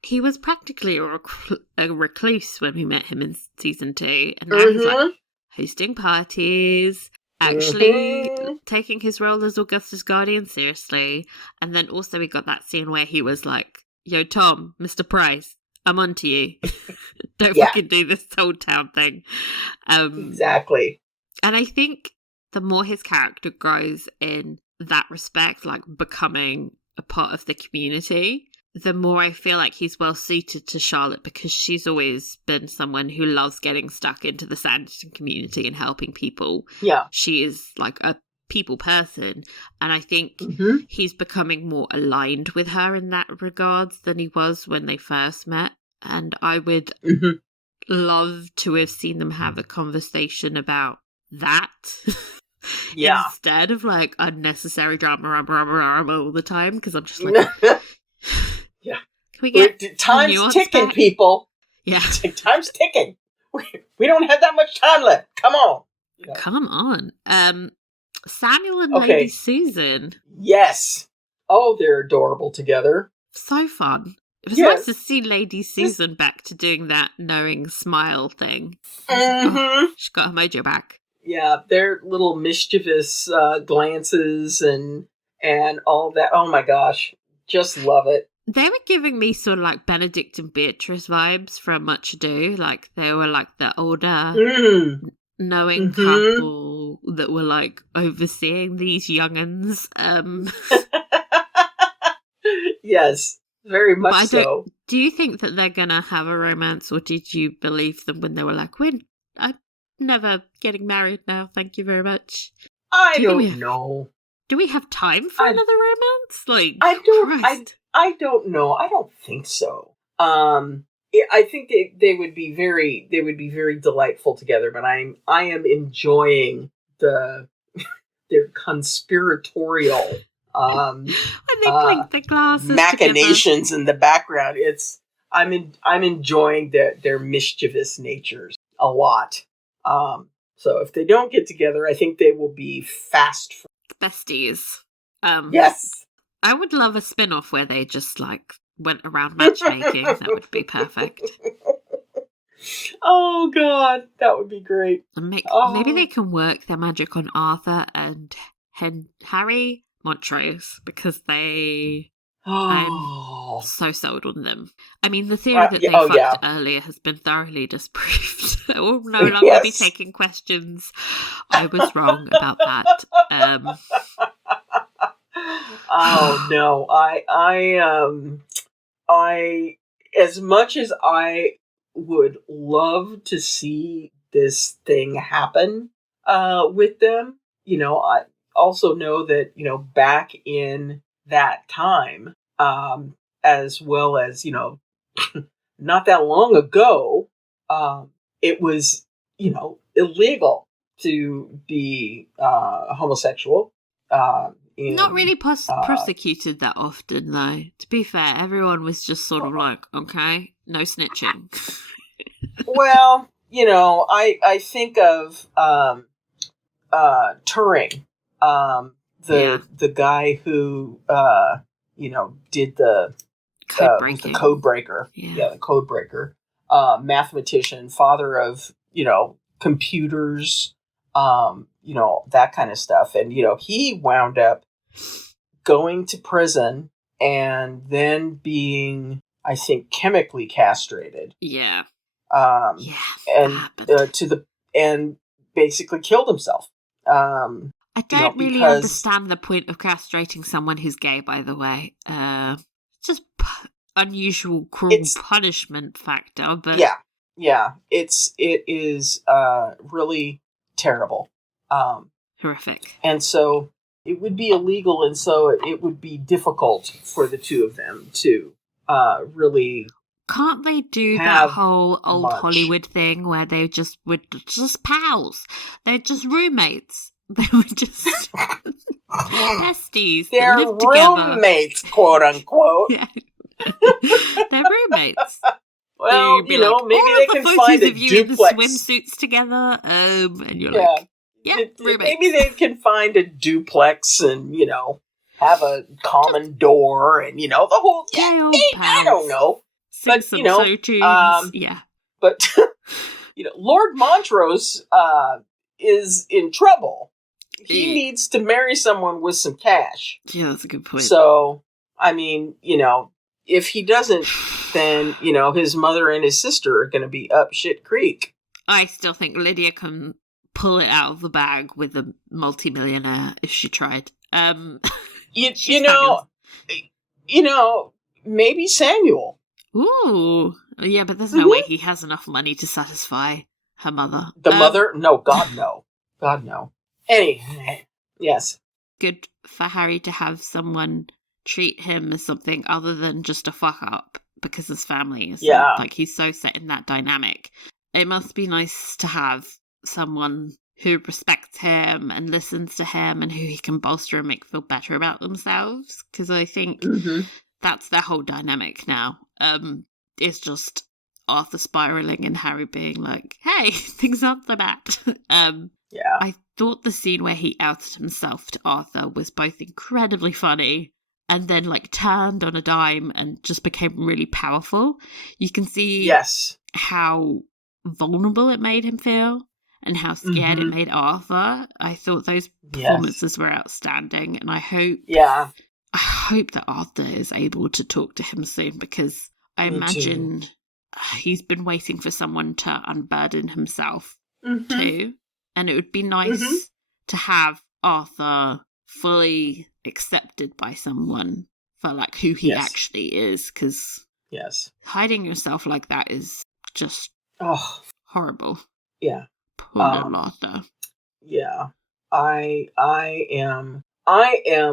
he was practically a recluse when we met him in season 2. And now he's like hosting parties, actually taking his role as Augustus Guardian seriously. And then also we got that scene where he was like, yo, Tom, Mr. Price, I'm on to you. Don't fucking do this whole town thing. Exactly. And I think the more his character grows in that respect, like becoming a part of the community, the more I feel like he's well suited to Charlotte, because she's always been someone who loves getting stuck into the Sanditon community and helping people. Yeah. She is like a people person, and I think he's becoming more aligned with her in that regards than he was when they first met. And I would love to have seen them have a conversation about that. Instead of like unnecessary drama all the time, because I'm just like, yeah, can we get time's ticking, back? People? Yeah, time's ticking. We don't have that much time left. Come on, come on. Samuel and Lady Susan. Yes. Oh, they're adorable together. So fun. It was Yes. nice to see Lady Susan back to doing that knowing smile thing. Mm-hmm. She got her mojo back. Yeah, their little mischievous glances and all that. Oh my gosh, just love it. They were giving me sort of like Benedict and Beatrice vibes from Much Ado. Like they were like the older, knowing couple that were like overseeing these young'uns. Yes, very much so. Do you think that they're gonna have a romance, or did you believe them when they were like, I'm never getting married now, thank you very much? I don't know. Do we have time for another romance? Like, I don't. Christ. I don't know. I don't think so. I think they would be very delightful together. But I am enjoying their conspiratorial when they clink the glasses machinations together in the background. I'm enjoying their mischievous natures a lot. So if they don't get together, I think they will be fast besties. Yes. I would love a spin-off where they just like went around matchmaking. That would be perfect. Oh God, that would be great. Maybe they can work their magic on Arthur and Harry Montrose, because I'm so sold on them. I mean, the theory that they fucked earlier has been thoroughly disproved. I will no longer be taking questions. I was wrong about that. Oh no, I as much as I would love to see this thing happen with them, I also know that, back in that time, as well as, not that long ago, it was, illegal to be homosexual. Not really prosecuted that often, though. To be fair, everyone was just sort of like, okay, no snitching. Well, I think of Turing, the guy who did the code breaker. Yeah, the code breaker. Mathematician, father of computers, that kind of stuff, and he wound up going to prison and then being, I think, chemically castrated. Yeah. And basically killed himself. I don't really understand the point of castrating someone who's gay, by the way. Just unusual, cruel punishment factor, but it is really terrible, horrific, and so it would be illegal, and so it would be difficult for the two of them to really. Can't they do that whole old Hollywood thing where they were just pals? They're just roommates. They were just besties. They're roommates, quote unquote. Yeah. They're roommates. Well, maybe they can find a duplex. In the swimsuits together, and you're like, roommates. Maybe they can find a duplex and have a common door and the whole. I don't know. Sing some slow tunes. But Lord Montrose is in trouble. He needs to marry someone with some cash. Yeah, that's a good point. So, I mean, if he doesn't, then, his mother and his sister are going to be up shit creek. I still think Lydia can pull it out of the bag with a multimillionaire if she tried. Maybe Samuel. Ooh. Yeah, but there's no way he has enough money to satisfy her mother. The mother? No, God, no. God, no. Anyway, yes. Good for Harry to have someone treat him as something other than just a fuck up, because his family is like, he's so set in that dynamic. It must be nice to have someone who respects him and listens to him and who he can bolster and make feel better about themselves, because I think that's their whole dynamic now. It's just Arthur spiraling and Harry being like, hey, things aren't so bad. I thought the scene where he outed himself to Arthur was both incredibly funny and then like turned on a dime and just became really powerful. You can see how vulnerable it made him feel and how scared it made Arthur. I thought those performances were outstanding, and I hope that Arthur is able to talk to him soon, because I imagine he's been waiting for someone to unburden himself too. And it would be nice to have Arthur fully accepted by someone for like who he actually is, because hiding yourself like that is just horrible. Yeah. Poor little Arthur. Yeah. I am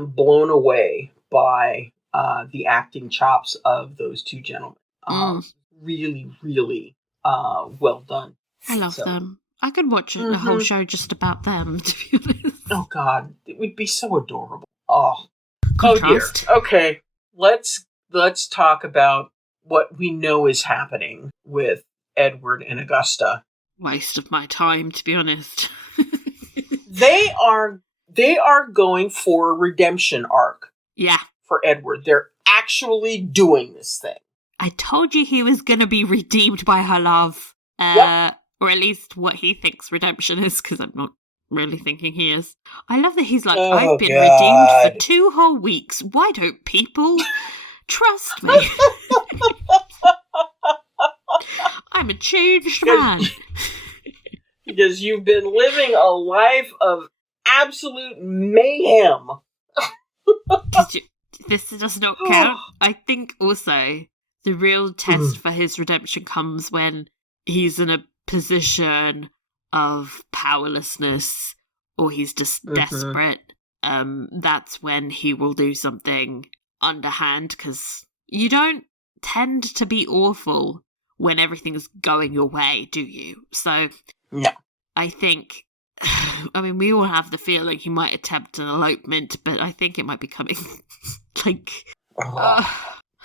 blown away by the acting chops of those two gentlemen. Really, really well done. I love them. I could watch a whole show just about them, to be honest. Oh, God. It would be so adorable. Oh dear. Okay. Let's talk about what we know is happening with Edward and Augusta. Waste of my time, to be honest. They are going for a redemption arc. Yeah. For Edward. They're actually doing this thing. I told you he was going to be redeemed by her love. Or at least what he thinks redemption is, because I'm not really thinking he is. I love that he's like, I've been redeemed for 2 whole weeks. Why don't people trust me? I'm a changed man. Because you've been living a life of absolute mayhem. This does not count. I think also the real test for his redemption comes when he's in a position of powerlessness, or he's just desperate. That's when he will do something underhand, because you don't tend to be awful when everything's going your way, do you? So I think, I mean, we all have the feeling he might attempt an elopement, but I think it might be coming like God.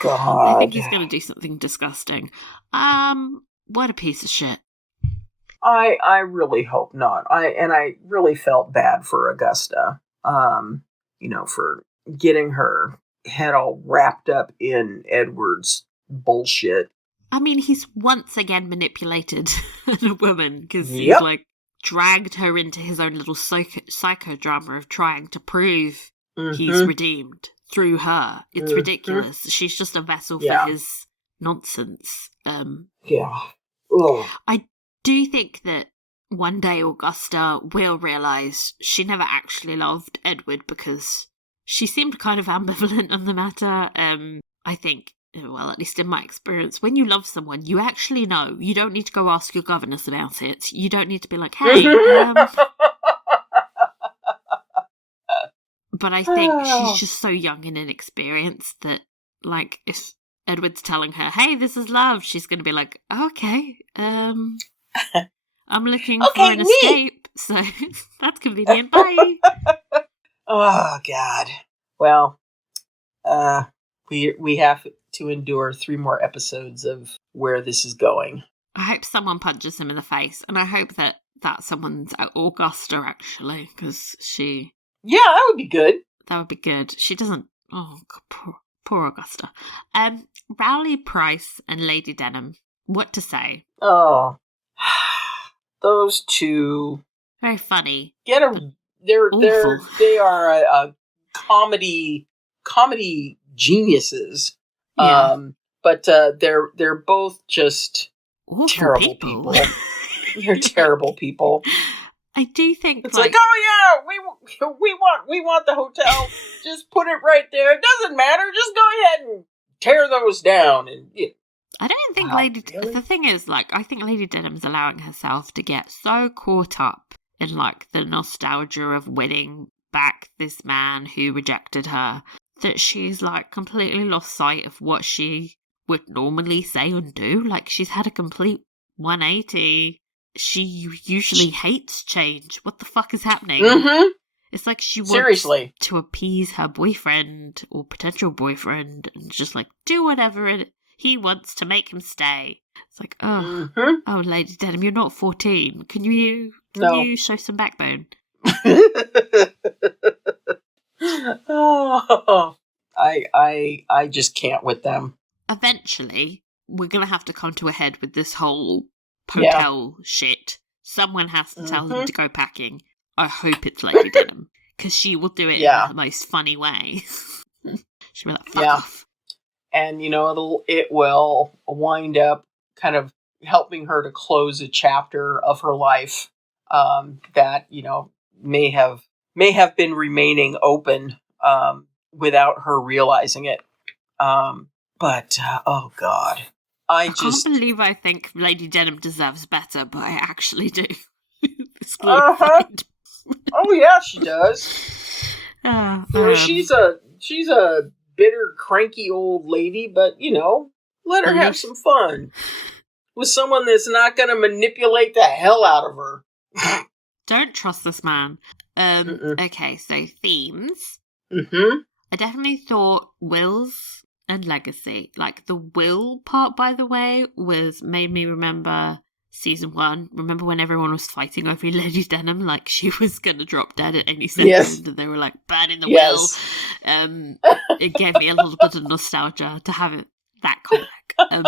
I think he's going to do something disgusting. What a piece of shit. I really hope not. I really felt bad for Augusta, for getting her head all wrapped up in Edward's bullshit. I mean, he's once again manipulated a woman, because he's like dragged her into his own little psychodrama of trying to prove he's redeemed through her. It's ridiculous. She's just a vessel for his nonsense. I do think that one day Augusta will realise she never actually loved Edward, because she seemed kind of ambivalent on the matter. I think, well, at least in my experience, when you love someone, you actually know. You don't need to go ask your governess about it. You don't need to be like, hey, but I think she's just so young and inexperienced that, like, if Edward's telling her, hey, this is love, she's going to be like, okay, I'm looking for an escape, so that's convenient, bye. Oh, God. Well, we have to endure 3 more episodes of where this is going. I hope someone punches him in the face, and I hope that someone's Augusta, actually, because she... Yeah, that would be good. That would be good. She doesn't... Oh, God, poor Augusta. Rowley Price and Lady Denham. What to say? Oh, those two. Very funny. They are a comedy geniuses. Yeah. But they're both just awful terrible people. They're terrible people. I do think it's like, oh yeah, we want the hotel. Just put it right there. It doesn't matter. Just go ahead and tear those down. And I don't think really? The thing is, like, I think Lady Denham's allowing herself to get so caught up in like the nostalgia of winning back this man who rejected her that she's like completely lost sight of what she would normally say and do. Like, she's had a complete 180. She usually hates change. What the fuck is happening? Mm-hmm. It's like she wants to appease her boyfriend or potential boyfriend and just like do whatever he wants to make him stay. It's like, oh, Lady Denham, you're not 14. Can you show some backbone? Oh, I just can't with them. Eventually, we're going to have to come to a head with this whole Yeah. hotel shit. Someone has to tell them to go packing. I hope it's Lady Denham, because she will do it in the most funny way. She'll be like, fuck off. And, it will wind up kind of helping her to close a chapter of her life that, may have been remaining open without her realizing it. But, oh God. I can't believe I think Lady Denham deserves better, but I actually do. Oh, yeah, she does. She's a bitter, cranky old lady, but, let her have some fun with someone that's not going to manipulate the hell out of her. Don't trust this man. Okay, so themes. Mm-hmm. I definitely thought wills and legacy. Like, the will part, by the way, made me remember season 1. Remember when everyone was fighting over Lady Denham? Like, she was going to drop dead at any second, and they were like, burning the will. It gave me a little bit of nostalgia to have that come back.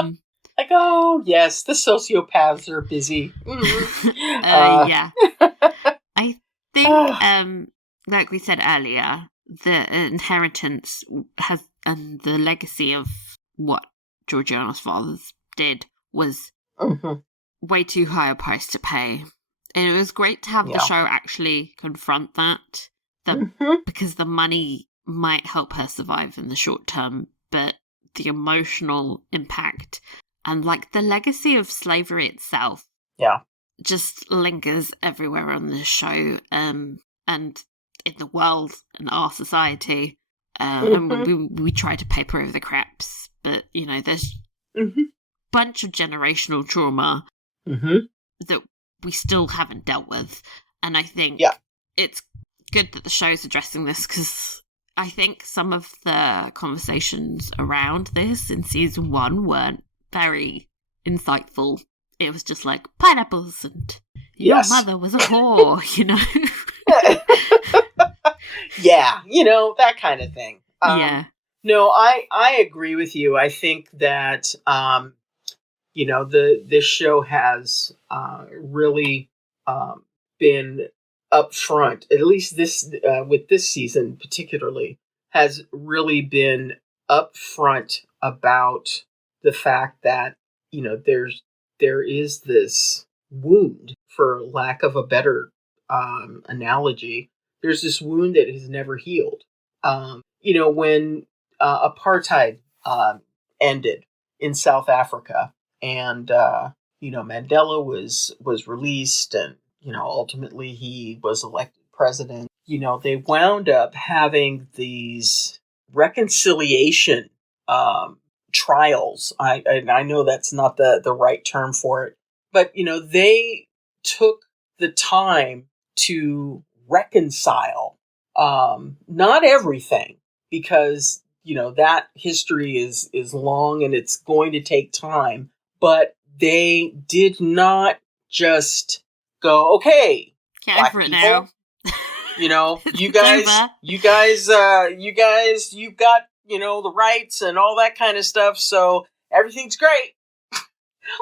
Like, oh, yes, the sociopaths are busy. Yeah. I think, like we said earlier, the inheritance and the legacy of what Georgiana's fathers did was way too high a price to pay. And it was great to have the show actually confront that because the money might help her survive in the short term, but the emotional impact and like the legacy of slavery itself just lingers everywhere on this show and in the world and our society. And we try to paper over the cracks, but there's a bunch of generational trauma that we still haven't dealt with. And I think it's good that the show's addressing this, because I think some of the conversations around this in season 1 weren't very insightful. It was just like pineapples and your mother was a whore, Yeah, that kind of thing. No, I agree with you. I think that this show has really been upfront, at least this with this season particularly, has really been upfront about the fact that there is this wound, for lack of a better analogy. There's this wound that has never healed. When apartheid ended in South Africa, and Mandela was released, and ultimately he was elected president. They wound up having these reconciliation trials. I know that's not the right term for it, but they took the time to reconcile not everything, because that history is long and it's going to take time, but they did not just go, okay, black people, now. You guys, you've got the rights and all that kind of stuff, so everything's great.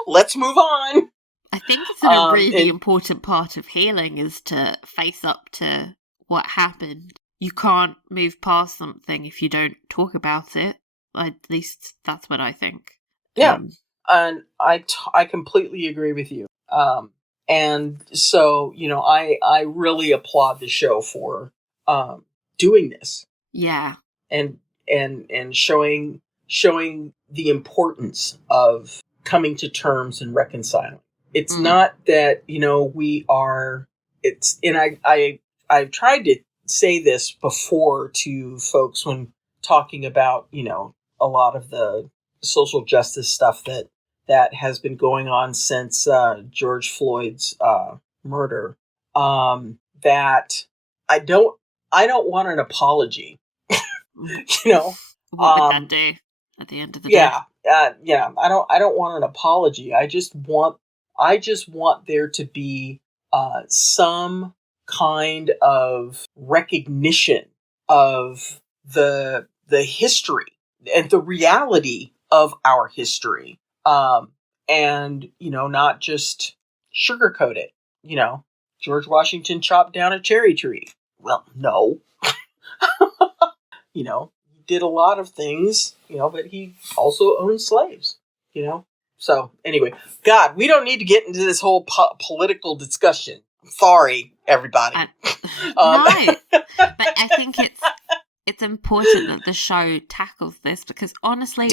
Let's move on. I think it's a really important part of healing is to face up to what happened. You can't move past something if you don't talk about it. At least that's what I think. Yeah, and I completely agree with you. And so, I really applaud the show for doing this. Yeah. And showing the importance of coming to terms and reconciling. It's not that, we are, and I've tried to say this before to folks when talking about, a lot of the social justice stuff that has been going on since George Floyd's murder, that I don't want an apology. What would that do at the end of the day? I don't want an apology. I just want there to be some kind of recognition of the the history and the reality of our history. And, not just sugarcoat it. George Washington chopped down a cherry tree. Well, no. He did a lot of things, but he also owned slaves, So, anyway, God, we don't need to get into this whole political discussion. Sorry, everybody. No, but I think it's important that the show tackles this because honestly,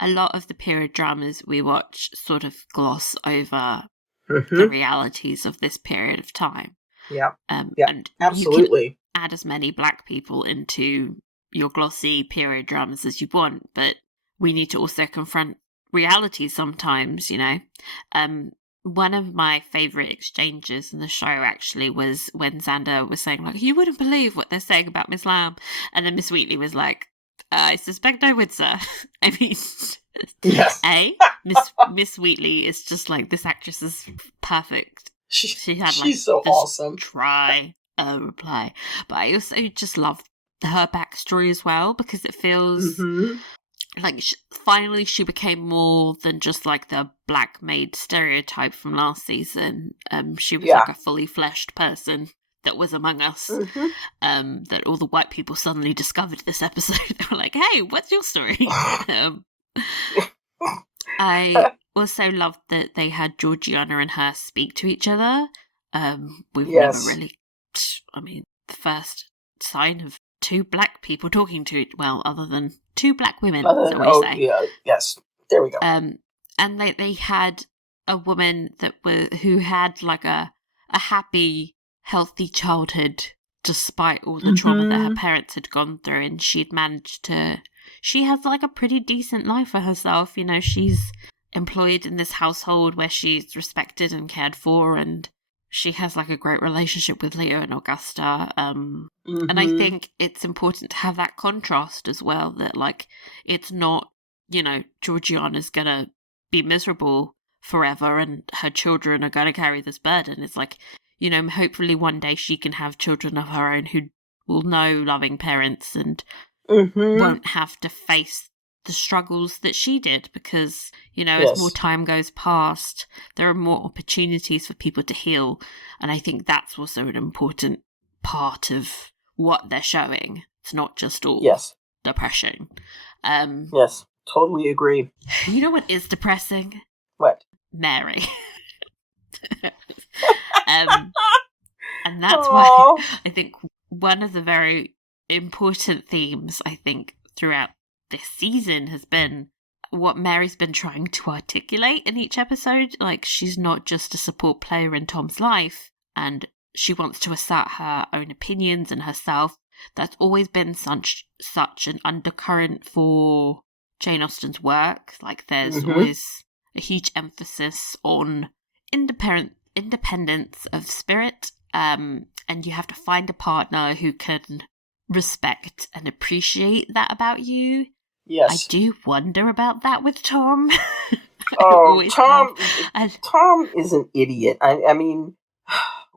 a lot of the period dramas we watch sort of gloss over the realities of this period of time. Yeah. And absolutely. You can add as many black people into your glossy period dramas as you want, but we need to also confront reality sometimes, One of my favourite exchanges in the show actually was when Xander was saying, like, you wouldn't believe what they're saying about Miss Lamb. And then Miss Wheatley was like, I suspect I would, sir. I mean, yes. Miss Wheatley is just like, this actress is perfect. She's so awesome. Try a reply. But I also just love her backstory as well because it feels like finally she became more than just like the black maid stereotype from last season. She was like a fully fleshed person that was among us. That all the white people suddenly discovered this episode. They were like, hey, what's your story? I also loved that they had Georgiana and her speak to each other. We've never really, the first sign of two black people talking to it, other than two black women, so we say. Yeah, yes, there we go. And they had a woman who had like a happy, healthy childhood despite all the trauma that her parents had gone through, and she has like a pretty decent life for herself. She's employed in this household where she's respected and cared for, and she has like a great relationship with Leo and Augusta. And I think it's important to have that contrast as well, that like it's not, Georgiana's gonna be miserable forever and her children are gonna carry this burden. It's like, hopefully one day she can have children of her own who will know loving parents and won't have to face the struggles that she did, because as more time goes past, there are more opportunities for people to heal, and I think that's also an important part of what they're showing. It's not just all depression. Yes, totally agree. You know what is depressing? What? Mary. And that's why I think one of the very important themes, I think, throughout this season has been what Mary's been trying to articulate in each episode. Like, she's not just a support player in Tom's life, and she wants to assert her own opinions and herself. That's always been such an undercurrent for Jane Austen's work. Like, there's always a huge emphasis on independence of spirit, and you have to find a partner who can respect and appreciate that about you. Yes. I do wonder about that with Tom. Tom is an idiot. I mean,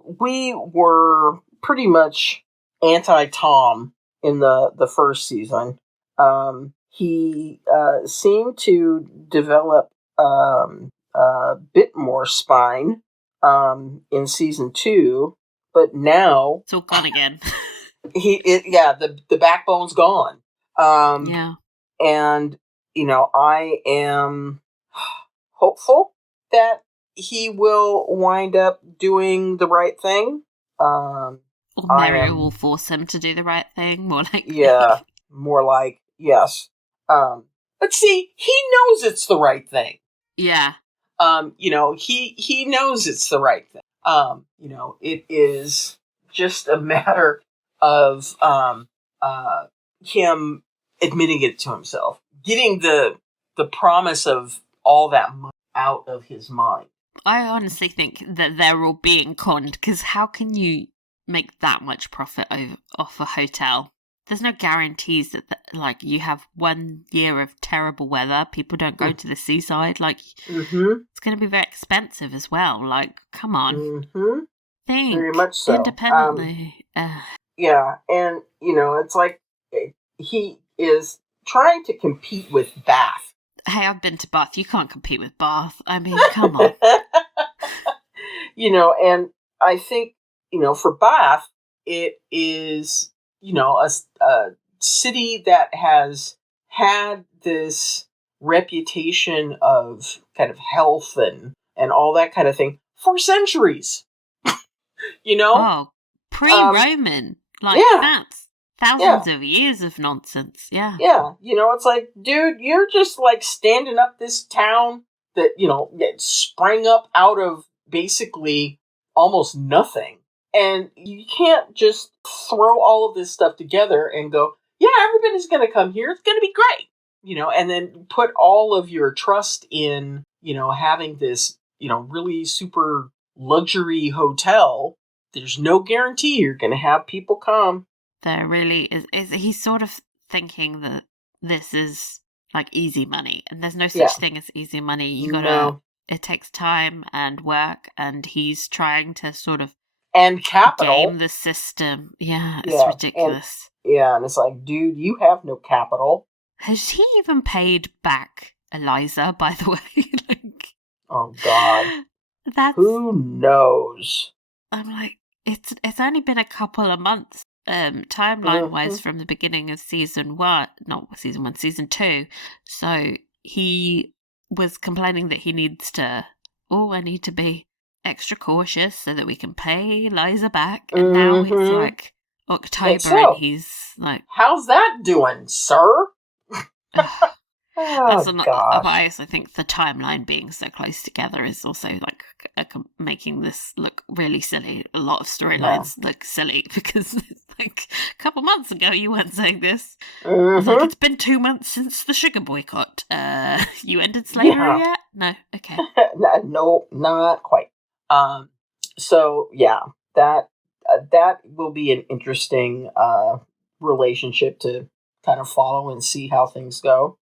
we were pretty much anti-Tom in the first season. He seemed to develop a bit more spine in season 2, but now it's all gone again. The backbone's gone. And, I am hopeful that he will wind up doing the right thing. Or Mary will force him to do the right thing, more like. Yeah, more like, yes. But see, he knows it's the right thing. Yeah. He knows it's the right thing. It is just a matter of him admitting it to himself, getting the promise of all that money out of his mind. I honestly think that they're all being conned, because how can you make that much profit off a hotel? There's no guarantees that like, you have 1 year of terrible weather, people don't go to the seaside, like, it's going to be very expensive as well. Like, come on. Think very much so. Independently. Yeah, and, it's like, he is trying to compete with Bath. Hey, I've been to Bath. You can't compete with Bath. I mean, come on. And I think, for Bath, it is, a city that has had this reputation of kind of health and all that kind of thing for centuries. Oh, pre-Roman. That's thousands of years of nonsense. Yeah. Yeah. It's like, dude, you're just like standing up this town that, that sprang up out of basically almost nothing. And you can't just throw all of this stuff together and go, yeah, everybody's going to come here. It's going to be great. And then put all of your trust in, having this, really super luxury hotel. There's no guarantee you're going to have people come. There really is. He's sort of thinking that this is like easy money, and there's no such thing as easy money. You gotta. It takes time and work, and he's trying to sort of and capital game the system. Yeah, it's ridiculous. And it's like, dude, you have no capital. Has he even paid back Eliza? By the way, oh God, who knows? I'm like, it's only been a couple of months. Timeline-wise, from the beginning of season 2. So he was complaining that he needs to, I need to be extra cautious so that we can pay Liza back. And now it's like October and he's like... How's that doing, sir? That's a bias. I think the timeline being so close together is also like making this look really silly. A lot of storylines look silly because it's like a couple months ago you weren't saying this. Like, it's been 2 months since the sugar boycott. You ended slavery yet? No. Okay. No, not quite. So yeah, that will be an interesting relationship to kind of follow and see how things go.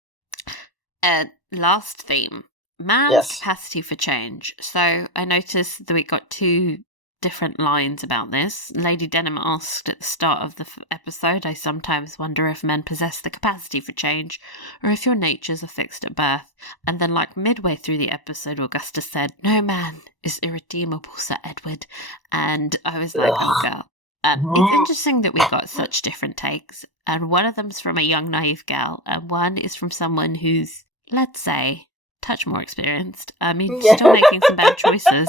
Last theme, man's capacity for change. So I noticed that we got 2 different lines about this. Lady Denham asked at the start of the episode, I sometimes wonder if men possess the capacity for change, or if your natures are fixed at birth. And then like midway through the episode, Augusta said, no man is irredeemable, Sir Edward. And I was like, oh girl. It's interesting that we got such different takes, and one of them's from a young naive gal, and one is from someone who's, let's say, touch more experienced. I mean, still making some bad choices.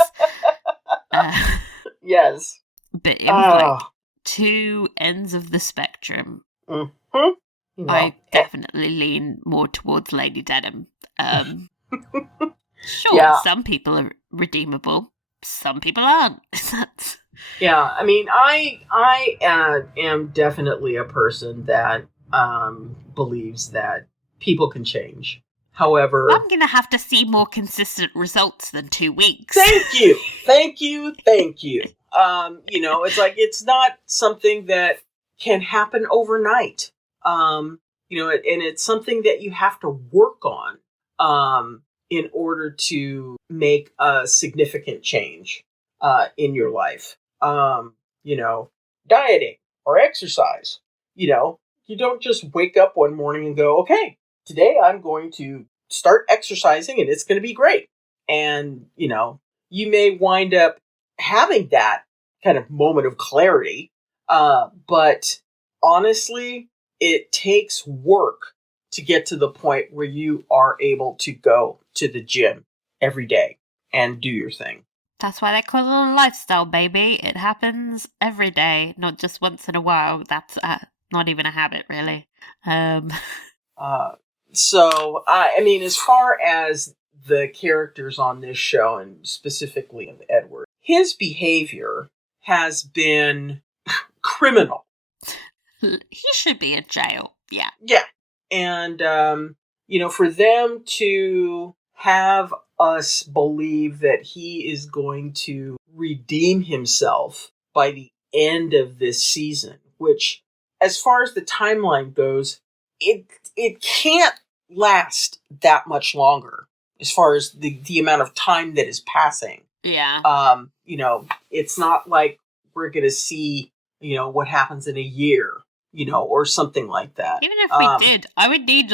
Yes. But it was like 2 ends of the spectrum. Mm-hmm. I definitely lean more towards Lady Denham. Sure, some people are redeemable, some people aren't. Yeah, I mean, I am definitely a person that believes that people can change. However, I'm going to have to see more consistent results than 2 weeks. Thank you. It's like, it's not something that can happen overnight. And it's something that you have to work on in order to make a significant change in your life. Dieting or exercise. You don't just wake up one morning and go, okay, today I'm going to start exercising and it's going to be great. And, you may wind up having that kind of moment of clarity. But honestly, it takes work to get to the point where you are able to go to the gym every day and do your thing. That's why they call it a lifestyle, baby. It happens every day, not just once in a while. That's not even a habit, really. So, I mean, as far as the characters on this show, and specifically of Edward, his behavior has been criminal. He should be in jail, yeah. Yeah. And, for them to have us believe that he is going to redeem himself by the end of this season, which, as far as the timeline goes, it can't last that much longer as far as the amount of time that is passing. Yeah. It's not like we're going to see, what happens in a year. or something like that. Even if we did, I would need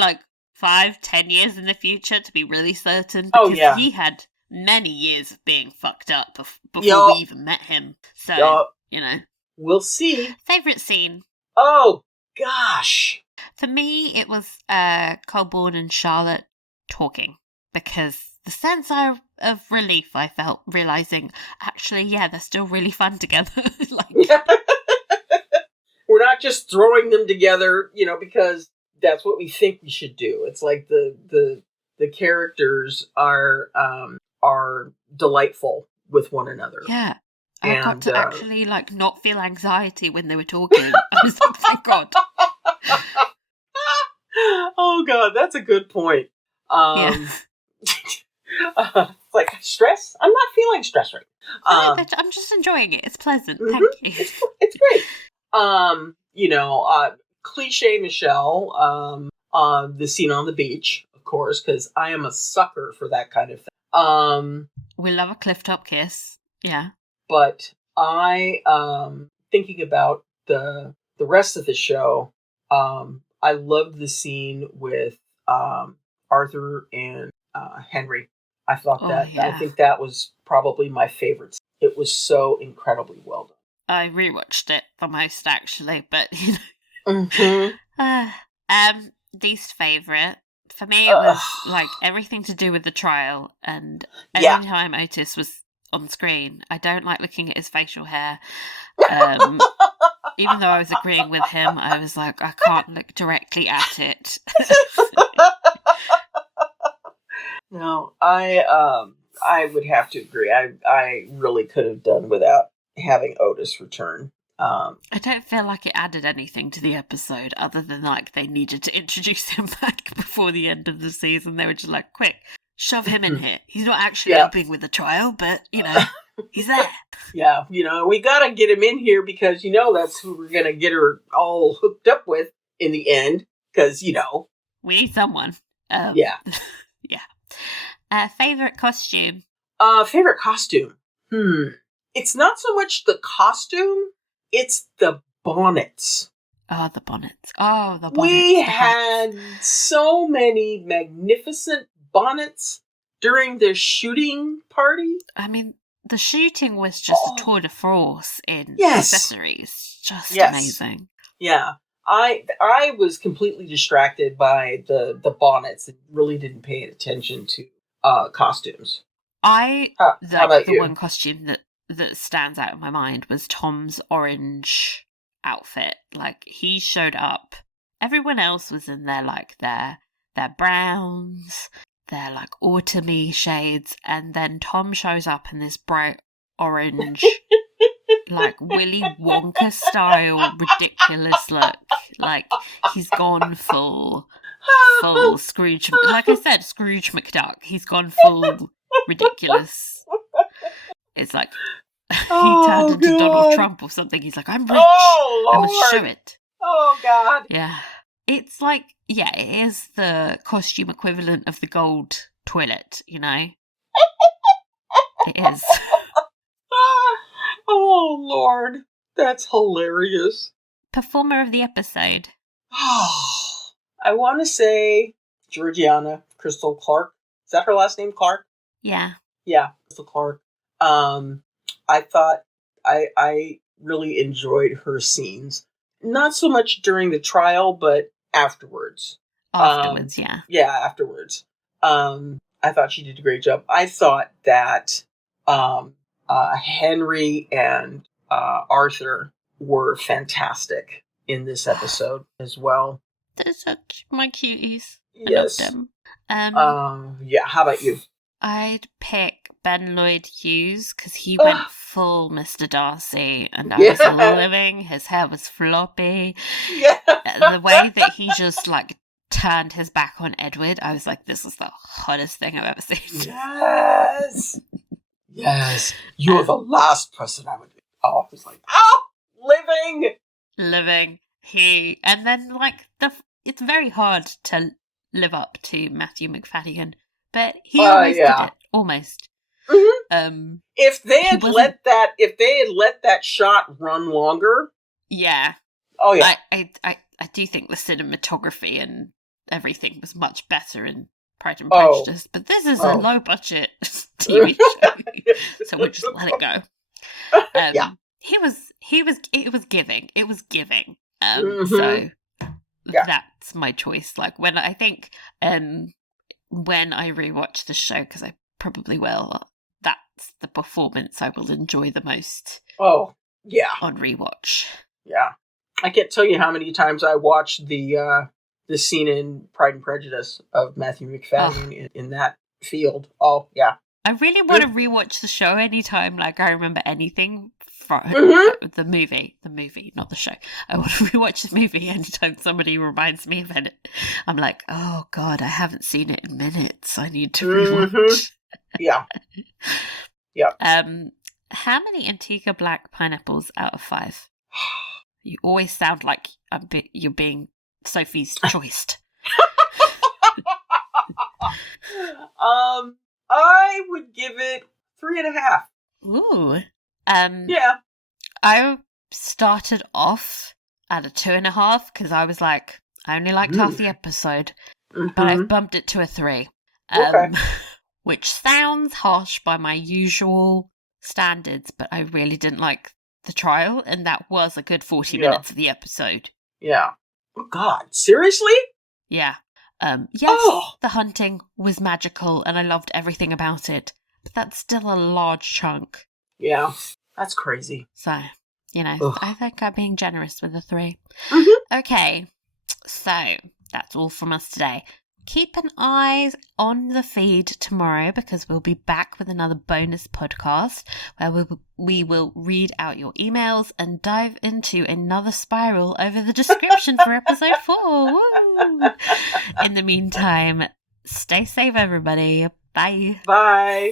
5-10 years in the future to be really certain, Oh, because yeah. he had many years of being fucked up before we even met him. So, We'll see. Favourite scene? Oh, gosh. For me, it was Colborne and Charlotte talking, because the sense of relief I felt realising, actually, yeah, they're still really fun together. We're not just throwing them together, because that's what we think we should do. It's like the characters are delightful with one another. Yeah. I got to actually not feel anxiety when they were talking. I was like, thank God. Oh God, that's a good point. Stress? I'm not feeling stress right now. I'm just enjoying it. It's pleasant. Mm-hmm. Thank you. It's great. Cliche Michelle, the scene on the beach, of course, because I am a sucker for that kind of thing. We love a cliff-top kiss. Yeah. But I, thinking about the rest of the show, I loved the scene with Arthur and Henry. I thought I think that was probably my favorite. It was so incredibly well done. I rewatched it the most, actually, but Mm-hmm. Least favourite for me, it was everything to do with the trial, and any time Otis was on screen, I don't like looking at his facial hair. Even though I was agreeing with him, I was like, I can't look directly at it. No, I would have to agree. I really could have done without having Otis return. I don't feel like it added anything to the episode other than they needed to introduce him back before the end of the season. They were just like, quick, shove him in here. He's not actually helping with the trial, but, he's there. Yeah, we gotta get him in here because, that's who we're gonna get her all hooked up with in the end, because, we need someone. Yeah. Yeah. Favorite costume? Favorite costume? It's not so much the costume, it's the bonnets. Oh, the bonnets. Oh, the bonnets. We had so many magnificent bonnets during the shooting party. I mean, the shooting was just a tour de force in accessories. Just amazing. Yeah. I was completely distracted by the bonnets and really didn't pay attention to costumes. How about the you? one costume that stands out in my mind was Tom's orange outfit. He showed up. Everyone else was in their their browns, their autumny shades, and then Tom shows up in this bright orange Willy Wonka style ridiculous look. He's gone full Scrooge. Like I said, Scrooge McDuck. He's gone full ridiculous. It's he turned into Donald Trump or something. He's like, I'm rich. Oh, Lord. I must show it. Oh, God. Yeah. It's it is the costume equivalent of the gold toilet, It is. Oh, Lord. That's hilarious. Performer of the episode. I want to say Georgiana, Crystal Clark. Is that her last name, Clark? Yeah. Yeah, Crystal Clark. I thought I really enjoyed her scenes. Not so much during the trial, but afterwards. Afterwards, yeah. Yeah, afterwards. I thought she did a great job. I thought that Henry and Arthur were fantastic in this episode as well. They're such my cuties. Yes. I love them. Yeah, how about you? I'd pick Ben Lloyd Hughes because he went full Mr. Darcy, and I was living. His hair was floppy. Yeah. The way that he just turned his back on Edward, I was like, this is the hottest thing I've ever seen. Yes. Yes. You're the last person I would be. Oh, I was like, living. And then it's very hard to live up to Matthew McFadden, but he almost did it. Almost. Mm-hmm. If they had let that shot run longer, yeah, Oh yeah. I do think the cinematography and everything was much better in Pride and Oh. Prejudice, but this is a low budget TV show, so we'll just let it go. Yeah. It was giving. Mhm. So Yeah. that's my choice. Like when I think when I rewatch the show, because I probably will, that's the performance I will enjoy the most. Oh yeah. On rewatch. Yeah. I can't tell you how many times I watched the scene in Pride and Prejudice of Matthew McFadden in that field. Oh yeah. I really want to rewatch the show anytime. Like I remember anything from the movie, not the show. I want to rewatch the movie anytime somebody reminds me of it. I'm like, oh god, I haven't seen it in minutes. I need to rewatch. Yeah. Yeah. How many Antigua Black pineapples out of 5? You always sound like you're being Sophie's choice. I would give it 3.5. Ooh. Yeah. I started off at a 2.5 because I was like, I only liked half the episode, but I've bumped it to a 3. Okay. Which sounds harsh by my usual standards, but I really didn't like the trial, and that was a good 40 minutes of the episode. Yeah. Oh God, seriously? Yeah. Yes, the hunting was magical, and I loved everything about it, but that's still a large chunk. Yeah, that's crazy. So, I think I'm being generous with a 3. Okay, so that's all from us today. Keep an eye on the feed tomorrow because we'll be back with another bonus podcast where we will read out your emails and dive into another spiral over the description for episode 4. Woo! In the meantime, stay safe, everybody. Bye. Bye.